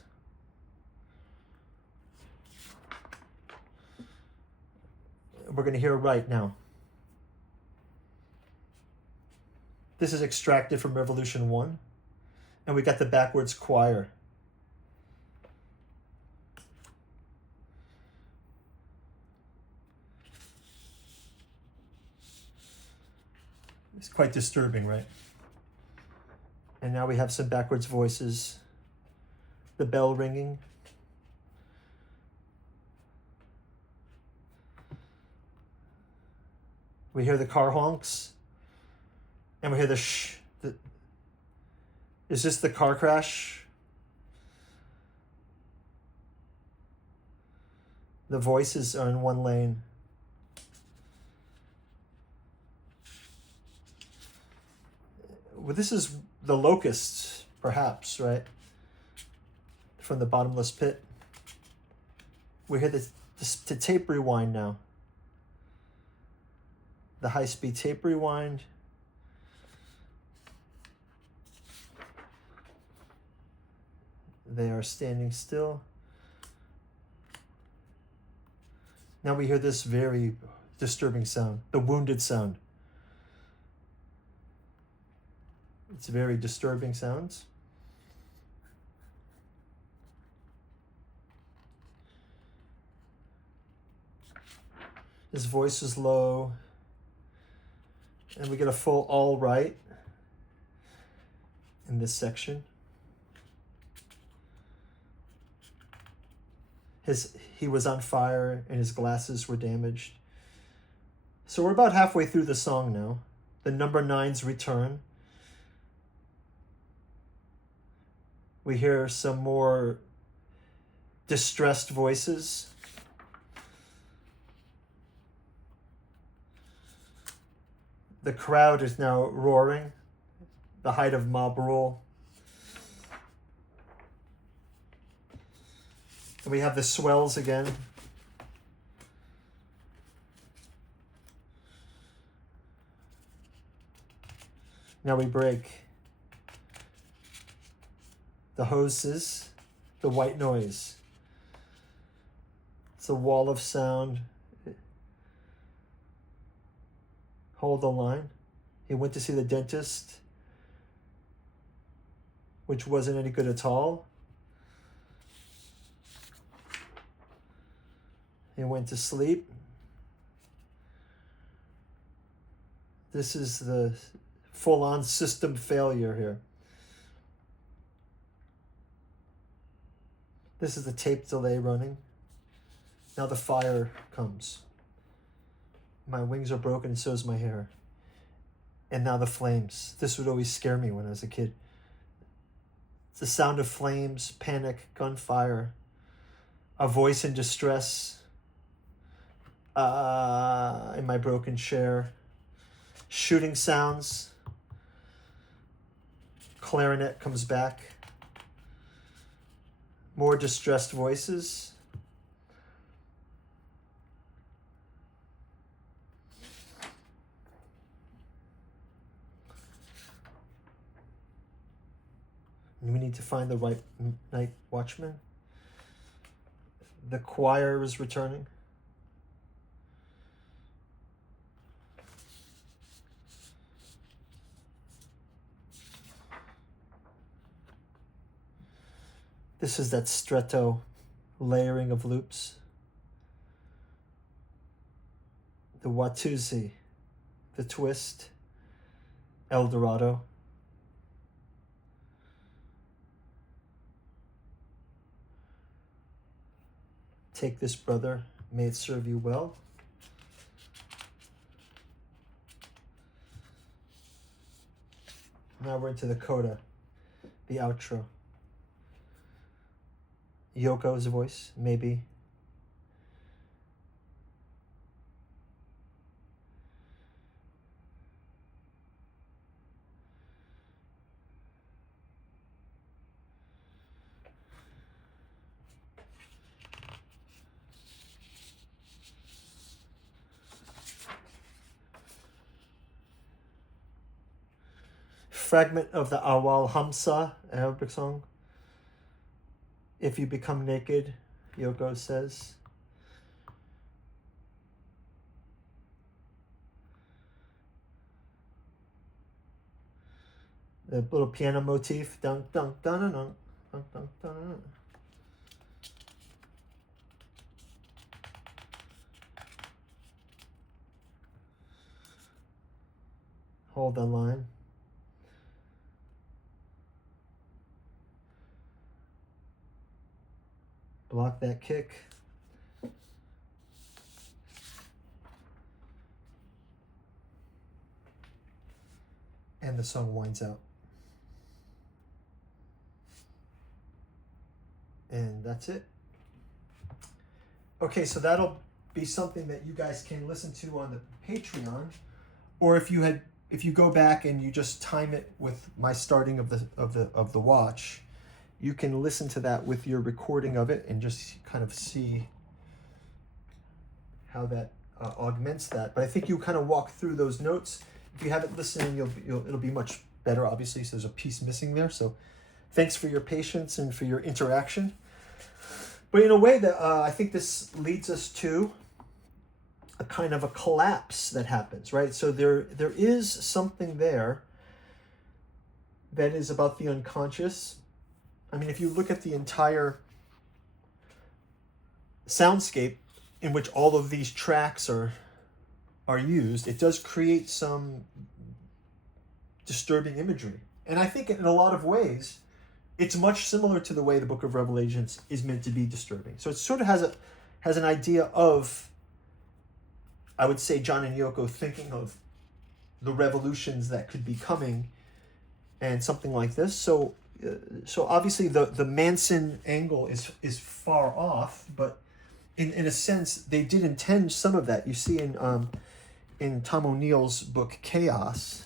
We're going to hear right now. This is extracted from Revolution 1. And we got the backwards choir. It's quite disturbing, right? And now we have some backwards voices. The bell ringing. We hear the car honks. And we hear the shh. Is this the car crash? The voices are in one lane. Well, this is the locusts, perhaps, right? From the bottomless pit. We hear the tape rewind now. The high-speed tape rewind. They are standing still. Now we hear this very disturbing sound, the wounded sound. It's very disturbing sounds. His voice is low. And we get a full all right in this section. He was on fire and his glasses were damaged. So we're about halfway through the song now. The number 9s return. We hear some more distressed voices. The crowd is now roaring, the height of mob rule. And we have the swells again. Now we break. The hoses, the white noise. It's a wall of sound. Hold the line. He went to see the dentist, which wasn't any good at all. He went to sleep. This is the full-on system failure here. This is the tape delay running. Now the fire comes. My wings are broken and so is my hair. And now the flames. This would always scare me when I was a kid. It's the sound of flames, panic, gunfire, a voice in distress in my broken chair, shooting sounds, clarinet comes back, more distressed voices. We need to find the right night watchman. The choir is returning. This is that stretto layering of loops. The Watusi, the twist, El Dorado. Take this, brother, may it serve you well. Now we're into the coda, the outro. Yoko's voice, maybe. Fragment of the Awal Hamsa, Arabic song. If you become naked, Yoko says. The little piano motif. Dun, dun, dun, dun, dun, dun, dun, dun, dun. Hold that line. Block that kick. And the song winds out. And that's it. Okay, so that'll be something that you guys can listen to on the Patreon, or if you go back and you just time it with my starting of the watch, you can listen to that with your recording of it and just kind of see how that augments that. But I think you kind of walk through those notes. If you have it listening, it'll be much better, obviously, so there's a piece missing there. So thanks for your patience and for your interaction. But in a way that I think this leads us to a kind of a collapse that happens, right? So there is something there that is about the unconscious. I mean, if you look at the entire soundscape in which all of these tracks are used, it does create some disturbing imagery. And I think in a lot of ways, it's much similar to the way the Book of Revelations is meant to be disturbing. So it sort of has an idea of, I would say, John and Yoko thinking of the revolutions that could be coming and something like this. So obviously the Manson angle is far off, but in a sense they did intend some of that. You see in Tom O'Neill's book Chaos,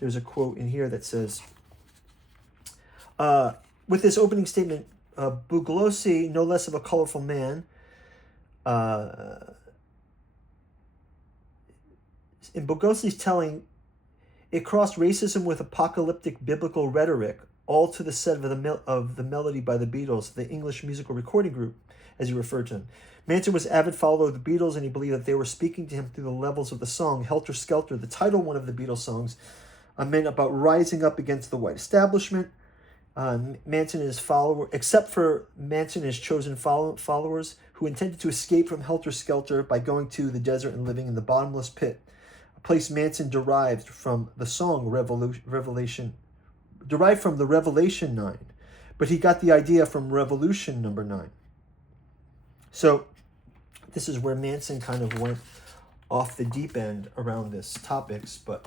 there's a quote in here that says, with this opening statement, Bugliosi, no less of a colorful man, in Bugliossi's telling, it crossed racism with apocalyptic biblical rhetoric, all to the set of the melody by the Beatles, the English musical recording group, as he referred to them. Manson was avid follower of the Beatles, and he believed that they were speaking to him through the levels of the song Helter Skelter, the title one of the Beatles songs, meant about rising up against the white establishment. Manson and his follower, except for Manson and his chosen followers, who intended to escape from Helter Skelter by going to the desert and living in the bottomless pit, a place Manson derived from the song Revelation 9, but he got the idea from Revolution number 9. So this is where Manson kind of went off the deep end around this topics, but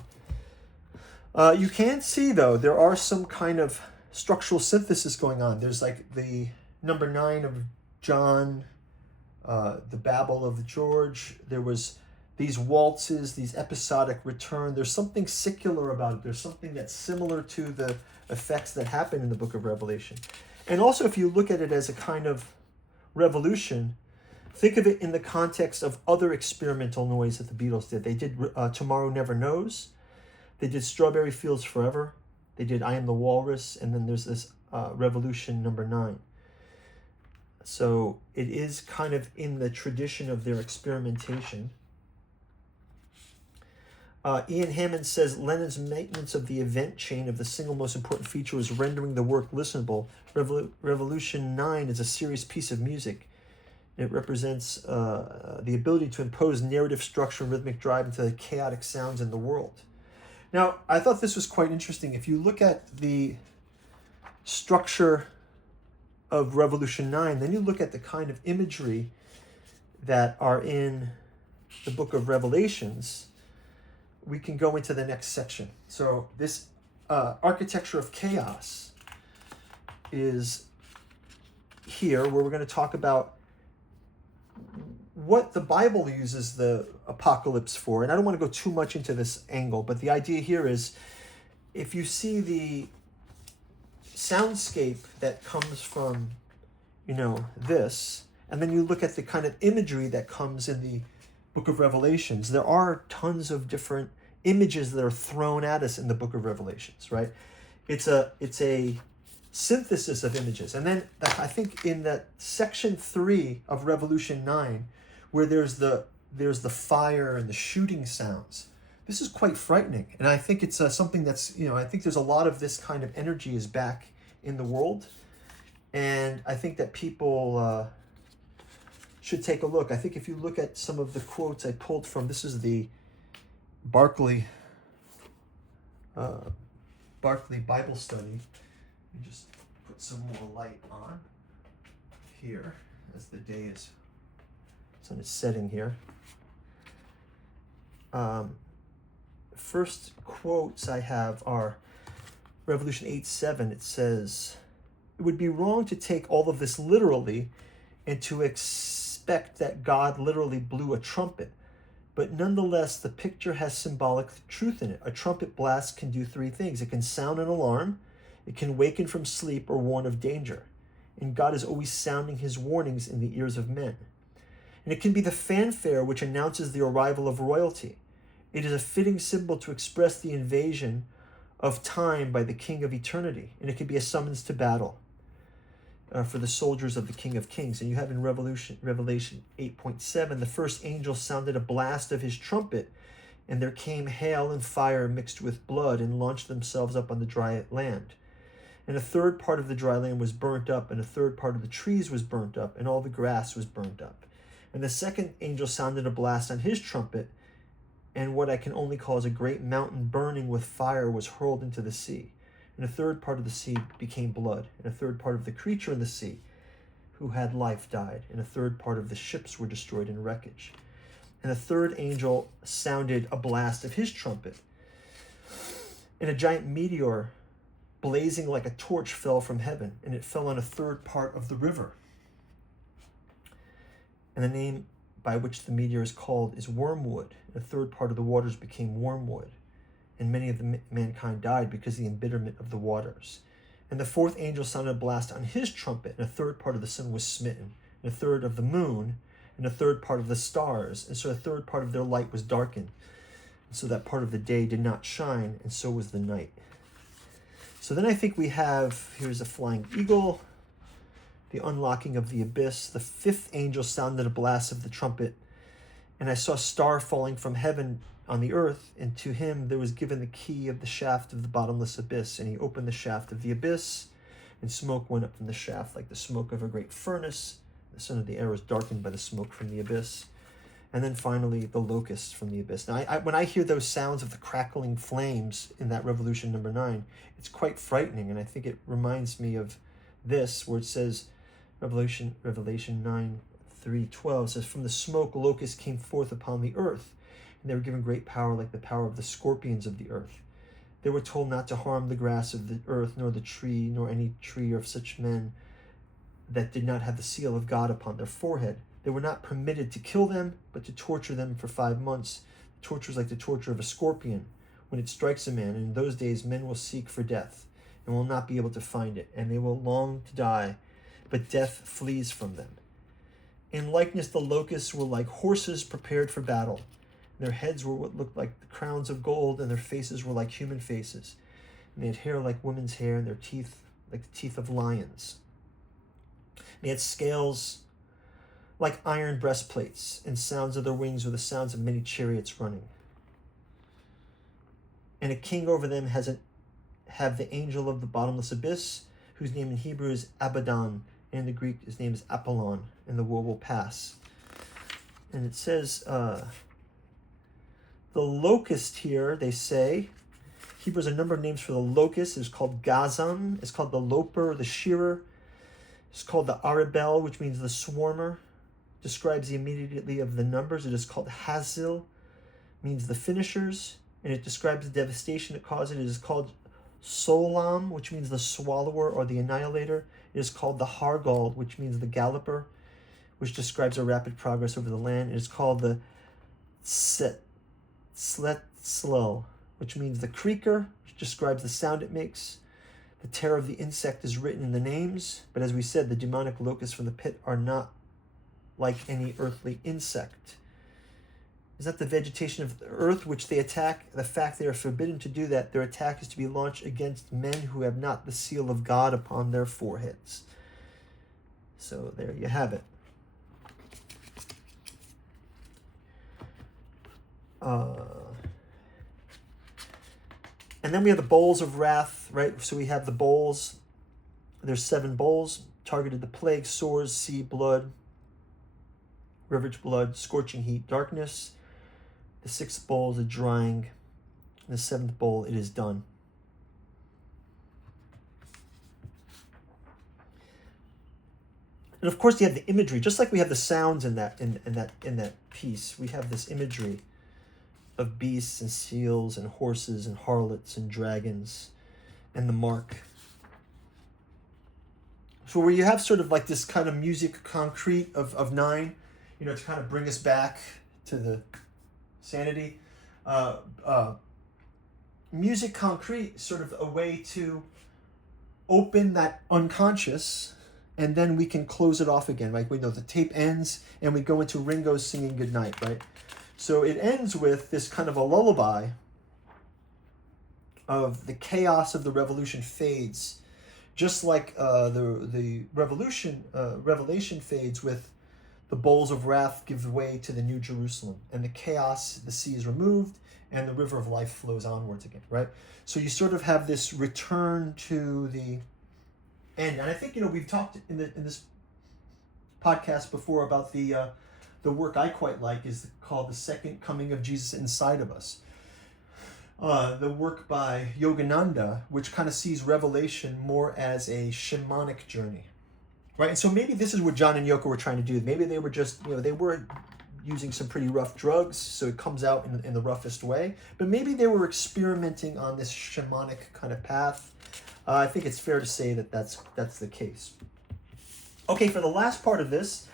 you can see, though, there are some kind of structural synthesis going on. There's like the number 9 of John, the Babel of George. There was these waltzes, these episodic return. There's something secular about it. There's something that's similar to the effects that happen in the Book of Revelation. And also, if you look at it as a kind of revolution, think of it in the context of other experimental noise that the Beatles did. They did Tomorrow Never Knows. They did Strawberry Fields Forever. They did I Am the Walrus. And then there's this Revolution number 9. So it is kind of in the tradition of their experimentation. Ian Hammond says Lennon's maintenance of the event chain of the single most important feature was rendering the work listenable. Revolution 9 is a serious piece of music. It represents the ability to impose narrative structure and rhythmic drive into the chaotic sounds in the world. Now, I thought this was quite interesting. If you look at the structure of Revolution 9, then you look at the kind of imagery that are in the Book of Revelations, we can go into the next section. So this architecture of chaos is here, where we're going to talk about what the Bible uses the apocalypse for. And I don't want to go too much into this angle, but the idea here is, if you see the soundscape that comes from, this, and then you look at the kind of imagery that comes in the Book of Revelations, there are tons of different images that are thrown at us in the Book of Revelations, right? It's a synthesis of images. And then I think in that section 3 of Revolution 9, where there's the fire and the shooting sounds, this is quite frightening. And I think it's something that's, I think there's a lot of this kind of energy is back in the world. And I think that people should take a look. I think if you look at some of the quotes I pulled from, this is the Barclay Bible study. Let me just put some more light on here as the day is sun is setting here. first quotes I have are Revolution 8:7. It says, "It would be wrong to take all of this literally and to expect that God literally blew a trumpet. But nonetheless, the picture has symbolic truth in it. A trumpet blast can do three things. It can sound an alarm, it can waken from sleep or warn of danger. And God is always sounding his warnings in the ears of men. And it can be the fanfare which announces the arrival of royalty. It is a fitting symbol to express the invasion of time by the King of eternity. And it can be a summons to battle for the soldiers of the King of Kings." And you have in Revelation 8:7, "The first angel sounded a blast of his trumpet, and there came hail and fire mixed with blood and launched themselves up on the dry land. And a third part of the dry land was burnt up, and a third part of the trees was burnt up, and all the grass was burnt up. And the second angel sounded a blast on his trumpet, and what I can only call as a great mountain burning with fire was hurled into the sea. And a third part of the sea became blood, and a third part of the creature in the sea who had life died, and a third part of the ships were destroyed in wreckage. And a third angel sounded a blast of his trumpet, and a giant meteor blazing like a torch fell from heaven, and it fell on a third part of the river. And the name by which the meteor is called is wormwood. And a third part of the waters became wormwood, and many of the mankind died because of the embitterment of the waters. And the fourth angel sounded a blast on his trumpet, and a third part of the sun was smitten, and a third of the moon, and a third part of the stars, and so a third part of their light was darkened. And so that part of the day did not shine, and so was the night." So then I think we have, here's a flying eagle, the unlocking of the abyss. "The fifth angel sounded a blast of the trumpet, and I saw a star falling from heaven on the earth, and to him there was given the key of the shaft of the bottomless abyss. And he opened the shaft of the abyss, and smoke went up from the shaft like the smoke of a great furnace. The sun of the air was darkened by the smoke from the abyss." And then finally, the locusts from the abyss. Now, when I hear those sounds of the crackling flames in that Revolution number 9, it's quite frightening, and I think it reminds me of this, where it says, Revelation 9:3-12 says, "From the smoke locusts came forth upon the earth, and they were given great power like the power of the scorpions of the earth. They were told not to harm the grass of the earth, nor the tree, nor any tree of such men that did not have the seal of God upon their forehead. They were not permitted to kill them, but to torture them for 5 months. The torture is like the torture of a scorpion when it strikes a man. And in those days men will seek for death and will not be able to find it, and they will long to die, but death flees from them. In likeness, the locusts were like horses prepared for battle. Their heads were what looked like the crowns of gold, and their faces were like human faces. And they had hair like women's hair, and their teeth like the teeth of lions. They had scales like iron breastplates, and sounds of their wings were the sounds of many chariots running. And a king over them have the angel of the bottomless abyss, whose name in Hebrew is Abaddon, and in the Greek his name is Apollon, and the war will pass." And it says, the locust here, they say, Hebrew has a number of names for the locust. It's called Gazan, it's called the loper, the shearer. It's called the Arabel, which means the swarmer. Describes the immediately of the numbers. It is called Hazil, means the finishers, and it describes the devastation it causes. It is called Solam, which means the swallower or the annihilator. It is called the Hargal, which means the galloper, which describes a rapid progress over the land. It is called the Sletzlo, which means the creaker, which describes the sound it makes. The terror of the insect is written in the names, but as we said, the demonic locusts from the pit are not like any earthly insect. Is that the vegetation of the earth which they attack? The fact they are forbidden to do that, their attack is to be launched against men who have not the seal of God upon their foreheads. So there you have it. And then we have the bowls of wrath, right? So we have the bowls. There's 7 bowls targeted the plague, sores, sea, blood, riverage blood, scorching heat, darkness. The 6th bowl is a drying. And the 7th bowl, it is done. And of course, you have the imagery, just like we have the sounds in that piece. We have this imagery of beasts and seals and horses and harlots and dragons and the mark. So where you have sort of like this kind of music concrete of 9, to kind of bring us back to the sanity. Music concrete, sort of a way to open that unconscious, and then we can close it off again. Like we know the tape ends and we go into Ringo's singing goodnight, right? So it ends with this kind of a lullaby of the chaos of the revolution fades, just like the revelation fades with the bowls of wrath give way to the New Jerusalem, and the chaos, the sea is removed, and the river of life flows onwards again, right? So you sort of have this return to the end. And I think, we've talked in this podcast before about the work I quite like is called The Second Coming of Jesus Inside of Us. The work by Yogananda, which kind of sees Revelation more as a shamanic journey, right? And so maybe this is what John and Yoko were trying to do. Maybe they were just, they were using some pretty rough drugs, so it comes out in the roughest way. But maybe they were experimenting on this shamanic kind of path. I think it's fair to say that that's the case. Okay, for the last part of this,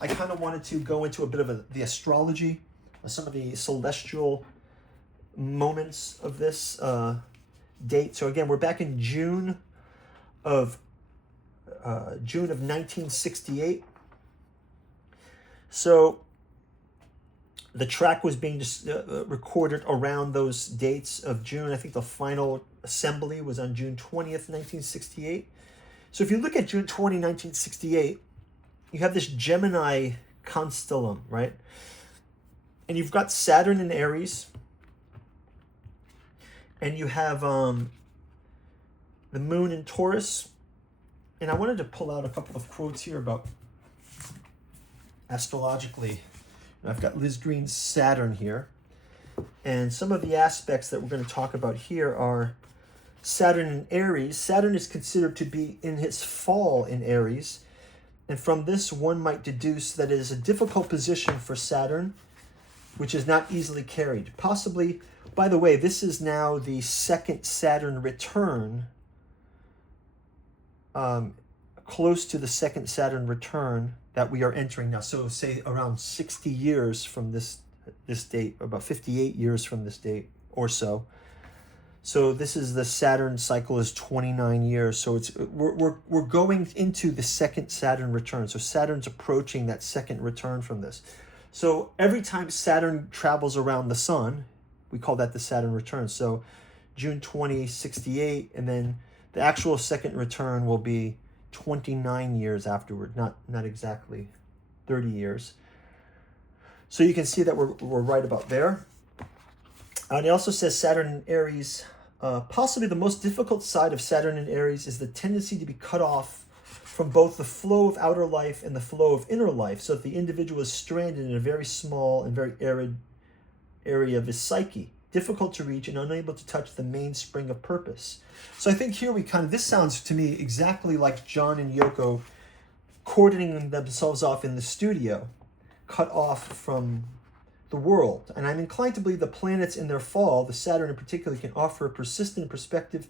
I kind of wanted to go into a bit of the astrology, some of the celestial moments of this date. So again, we're back in June of 1968. So the track was being recorded around those dates of June. I think the final assembly was on June 20th, 1968. So if you look at June 20, 1968, you have this Gemini constellum, right? And you've got Saturn in Aries. And you have the moon in Taurus. And I wanted to pull out a couple of quotes here about astrologically. I've got Liz Green's Saturn here. And some of the aspects that we're going to talk about here are Saturn in Aries. Saturn is considered to be in its fall in Aries. And from this, one might deduce that it is a difficult position for Saturn, which is not easily carried. Possibly, by the way, this is now the second Saturn return, close to the second Saturn return that we are entering now. So say around 60 years from this date, about 58 years from this date or so. So this is the Saturn cycle is 29 years. So we're going into the second Saturn return. So Saturn's approaching that second return from this. So every time Saturn travels around the sun, we call that the Saturn return. So June 2068, and then the actual second return will be 29 years afterward, not exactly 30 years. So you can see that we're right about there. And it also says Saturn in Aries, possibly the most difficult side of Saturn in Aries is the tendency to be cut off from both the flow of outer life and the flow of inner life, so that the individual is stranded in a very small and very arid area of his psyche, difficult to reach and unable to touch the mainspring of purpose. So I think here this sounds to me exactly like John and Yoko cordoning themselves off in the studio, cut off from the world. And I'm inclined to believe the planets in their fall, the Saturn in particular, can offer a persistent perspective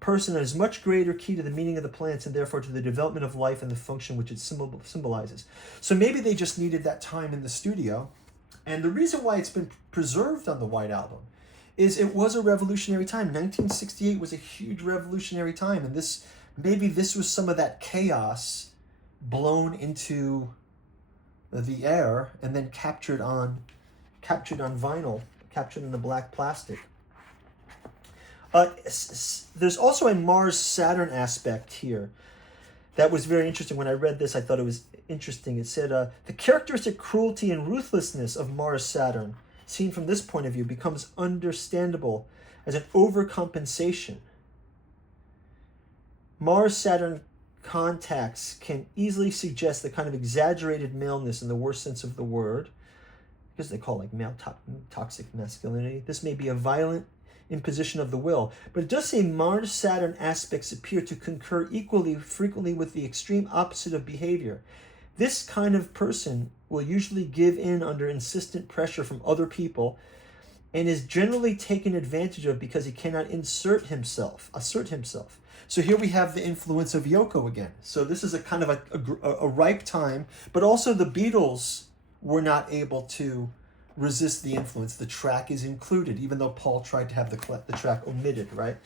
person is much greater key to the meaning of the planets and therefore to the development of life and the function which it symbolizes. So maybe they just needed that time in the studio. And the reason why it's been preserved on the White Album is it was a revolutionary time. 1968 was a huge revolutionary time, and maybe this was some of that chaos blown into the air and then captured on vinyl, captured in the black plastic. There's also a Mars-Saturn aspect here that was very interesting. When I read this, I thought it was interesting. It said, the characteristic cruelty and ruthlessness of Mars-Saturn, seen from this point of view, becomes understandable as an overcompensation. Mars-Saturn contacts can easily suggest the kind of exaggerated maleness in the worst sense of the word, because they call it like male toxic masculinity. This may be a violent imposition of the will, but it does say Mars-Saturn aspects appear to concur equally frequently with the extreme opposite of behavior. This kind of person will usually give in under insistent pressure from other people and is generally taken advantage of because he cannot assert himself. So here we have the influence of Yoko again. So this is a kind of a ripe time, but also the Beatles were not able to resist the influence. The track is included, even though Paul tried to have the track omitted, right?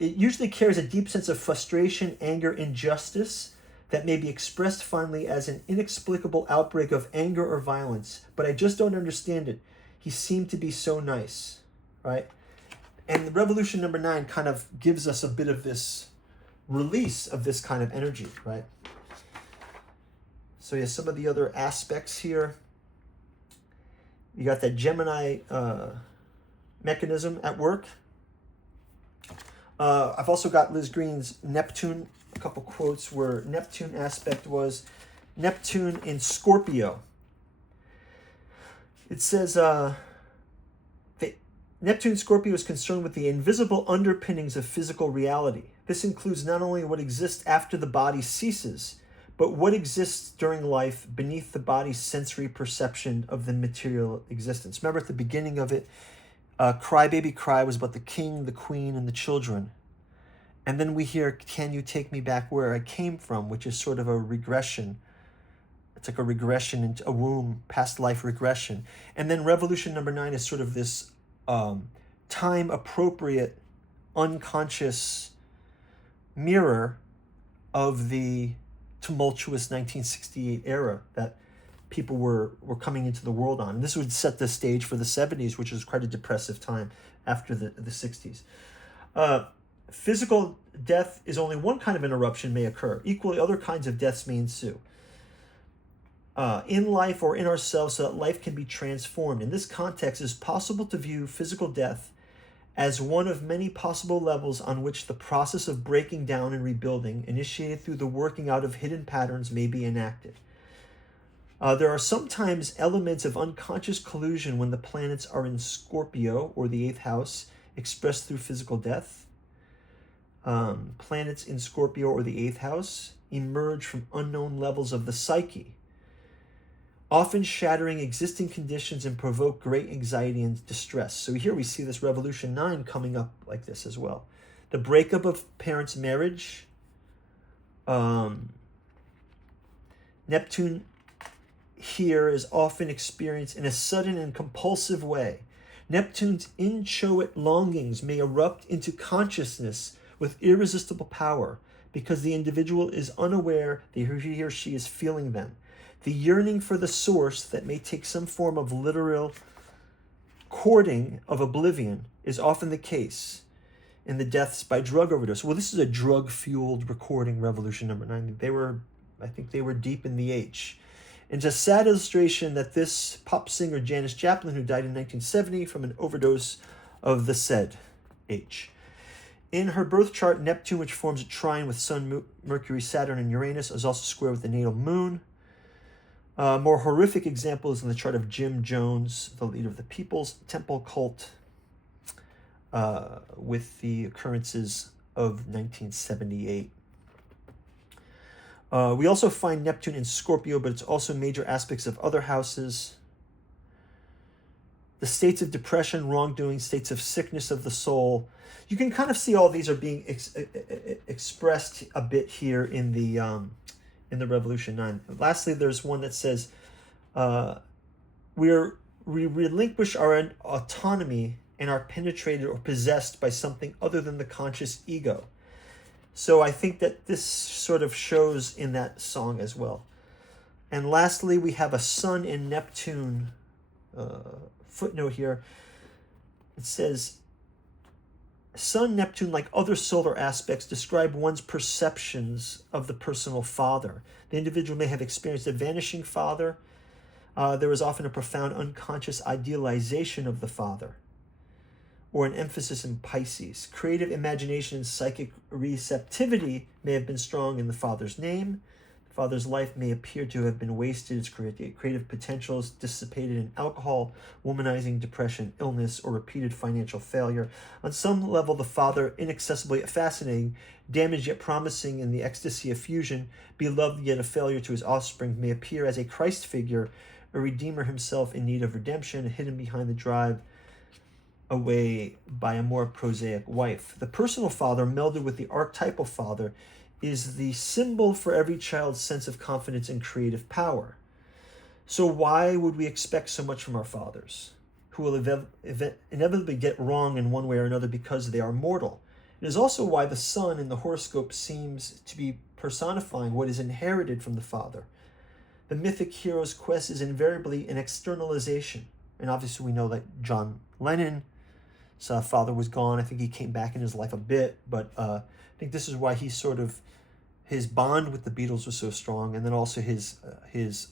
It usually carries a deep sense of frustration, anger, injustice that may be expressed finally as an inexplicable outbreak of anger or violence, but I just don't understand it. He seemed to be so nice, right? And the Revolution number 9 kind of gives us a bit of this release of this kind of energy, right? So yeah, some of the other aspects here. You got that Gemini mechanism at work. I've also got Liz Green's Neptune, a couple quotes where Neptune aspect was Neptune in Scorpio. It says, Neptune Scorpio is concerned with the invisible underpinnings of physical reality. This includes not only what exists after the body ceases, but what exists during life beneath the body's sensory perception of the material existence. Remember at the beginning of it, Cry Baby Cry was about the king, the queen, and the children. And then we hear, Can you take me back where I came from, which is sort of a regression. It's like a regression into a womb, past life regression. And then Revolution number 9 is sort of this time-appropriate, unconscious mirror of the tumultuous 1968 era that people were coming into the world on. And this would set the stage for the 70s, which was quite a depressive time after the 60s. Physical death is only one kind of interruption may occur. Equally, other kinds of deaths may ensue. In life or in ourselves so that life can be transformed. In this context, it is possible to view physical death as one of many possible levels on which the process of breaking down and rebuilding, initiated through the working out of hidden patterns, may be enacted. There are sometimes elements of unconscious collusion when the planets are in Scorpio or the 8th house, expressed through physical death. Planets in Scorpio or the 8th house emerge from unknown levels of the psyche, often shattering existing conditions and provoke great anxiety and distress. So here we see this Revolution 9 coming up like this as well. The breakup of parents' marriage. Neptune here is often experienced in a sudden and compulsive way. Neptune's inchoate longings may erupt into consciousness with irresistible power because the individual is unaware that he or she is feeling them. The yearning for the source that may take some form of literal courting of oblivion is often the case in the deaths by drug overdose. Well, this is a drug-fueled recording, Revolution number 9. I think they were deep in the H. And it's a sad illustration that this pop singer Janis Joplin, who died in 1970 from an overdose of the said H. In her birth chart, Neptune, which forms a trine with Sun, Mercury, Saturn, and Uranus, is also square with the natal moon. A more horrific example is in the chart of Jim Jones, the leader of the People's Temple cult, with the occurrences of 1978. We also find Neptune in Scorpio, but it's also major aspects of other houses. The states of depression, wrongdoing, states of sickness of the soul. You can kind of see all these are being expressed a bit here in the Revolution 9. Lastly, there's one that says, we relinquish our autonomy and are penetrated or possessed by something other than the conscious ego. So I think that this sort of shows in that song as well. And lastly, we have a Sun in Neptune footnote here. It says, Sun, Neptune, like other solar aspects, describe one's perceptions of the personal father. The individual may have experienced a vanishing father. There is often a profound unconscious idealization of the father, or an emphasis in Pisces. Creative imagination and psychic receptivity may have been strong in the father's name. The father's life may appear to have been wasted. Its creative potentials dissipated in alcohol, womanizing, depression, illness, or repeated financial failure. On some level, the father, inaccessibly fascinating, damaged yet promising in the ecstasy of fusion, beloved yet a failure to his offspring, may appear as a Christ figure a redeemer himself in need of redemption, hidden behind the drive away by a more prosaic wife. The personal father, melded with the archetypal father, is the symbol for every child's sense of confidence and creative power. So why would we expect so much from our fathers, who will inevitably get wrong in one way or another because they are mortal? It is also why the son in the horoscope seems to be personifying what is inherited from the father. The mythic hero's quest is invariably an externalization. And obviously we know that John Lennon's father was gone. I think he came back in his life a bit, but I think this is why he sort of, his bond with the Beatles was so strong, and then also his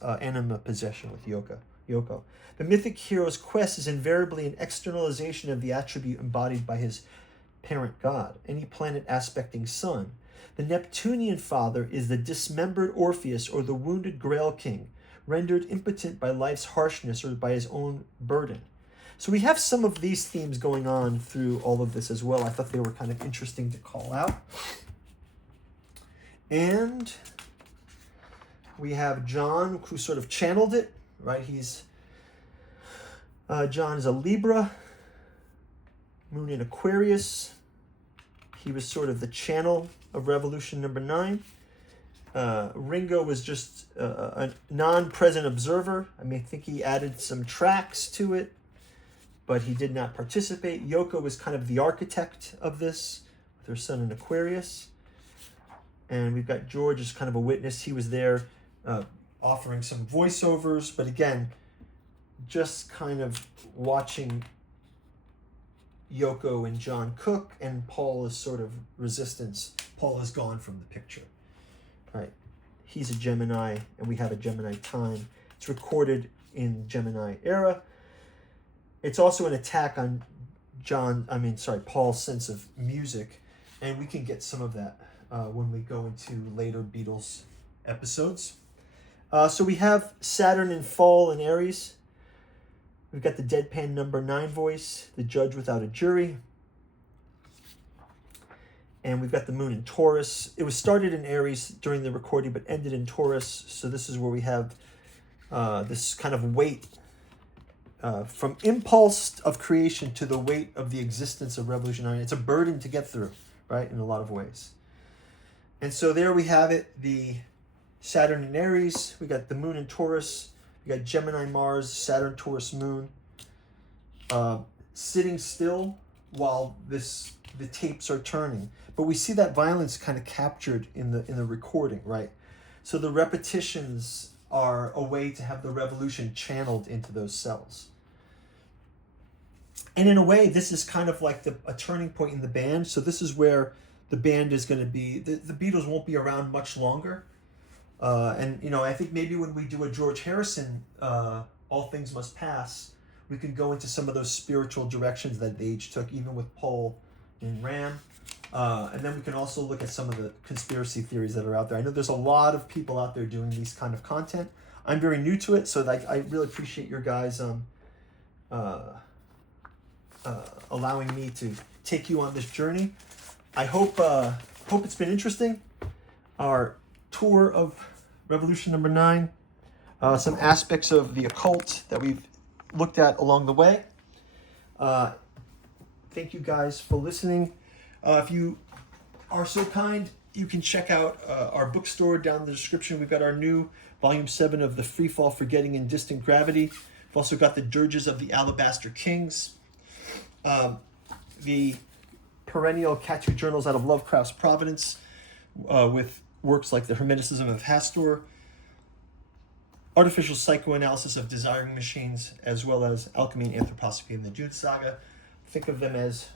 anima possession with Yoko. The mythic hero's quest is invariably an externalization of the attribute embodied by his parent god, any planet aspecting sun. The Neptunian father is the dismembered Orpheus or the wounded Grail King, rendered impotent by life's harshness or by his own burden. So we have some of these themes going on through all of this as well. I thought they were kind of interesting to call out. And we have John, who sort of channeled it, right? John is a Libra, moon in Aquarius. He was sort of the channel of Revolution number 9. Ringo was just a non-present observer. I think he added some tracks to it, but he did not participate. Yoko was kind of the architect of this, with her son in Aquarius. And we've got George as kind of a witness. He was there offering some voiceovers, but again, just kind of watching Yoko and John cook, and Paul is sort of resistance. Paul is gone from the picture, right? He's a Gemini, and we have a Gemini time. It's recorded in Gemini era. It's also an attack on Paul's sense of music, and we can get some of that when we go into later Beatles episodes. So we have Saturn in fall in Aries. We've got the deadpan number 9 voice, the judge without a jury. And we've got the moon in Taurus. It was started in Aries during the recording, but ended in Taurus. So this is where we have this kind of weight from impulse of creation to the weight of the existence of Revolution 9. It's a burden to get through, right, in a lot of ways. And so there we have it, the Saturn in Aries. We got the moon in Taurus. We got Gemini, Mars, Saturn, Taurus, moon. Sitting still while the tapes are turning. But we see that violence kind of captured in the recording, right? So the repetitions are a way to have the revolution channeled into those cells. And in a way, this is kind of like a turning point in the band. So this is where the band is going to be, the Beatles won't be around much longer. And I think maybe when we do a George Harrison, All Things Must Pass, we could go into some of those spiritual directions that they each took, even with Paul and Ram. And then we can also look at some of the conspiracy theories that are out there. I know there's a lot of people out there doing these kind of content. I'm very new to it, so I really appreciate your guys allowing me to take you on this journey. I hope it's been interesting. Our tour of Revolution number 9, some aspects of the occult that we've looked at along the way. Thank you guys for listening. If you are so kind, you can check out our bookstore down in the description. We've got our new Volume 7 of The Free Fall, Forgetting in Distant Gravity. We've also got the Dirges of the Alabaster Kings. The perennial Cat journals out of Lovecraft's Providence with works like The Hermeticism of Hastur, Artificial Psychoanalysis of Desiring Machines, as well as Alchemy and Anthroposophy in the June Saga. Think of them as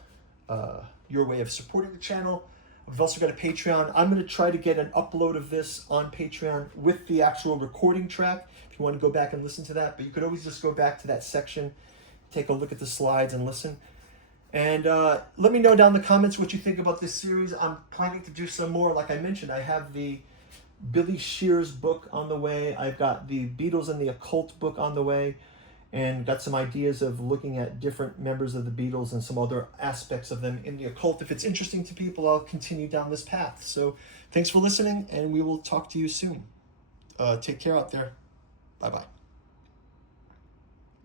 your way of supporting the channel. We've also got a Patreon. I'm going to try to get an upload of this on Patreon with the actual recording track, if you want to go back and listen to that. But you could always just go back to that section, take a look at the slides and listen. And let me know down in the comments what you think about this series. I'm planning to do some more. Like I mentioned, I have the Billy Shear's book on the way. I've got the Beatles and the Occult book on the way, and got some ideas of looking at different members of the Beatles and some other aspects of them in the occult. If it's interesting to people, I'll continue down this path. So thanks for listening, and we will talk to you soon. Take care out there. Bye-bye.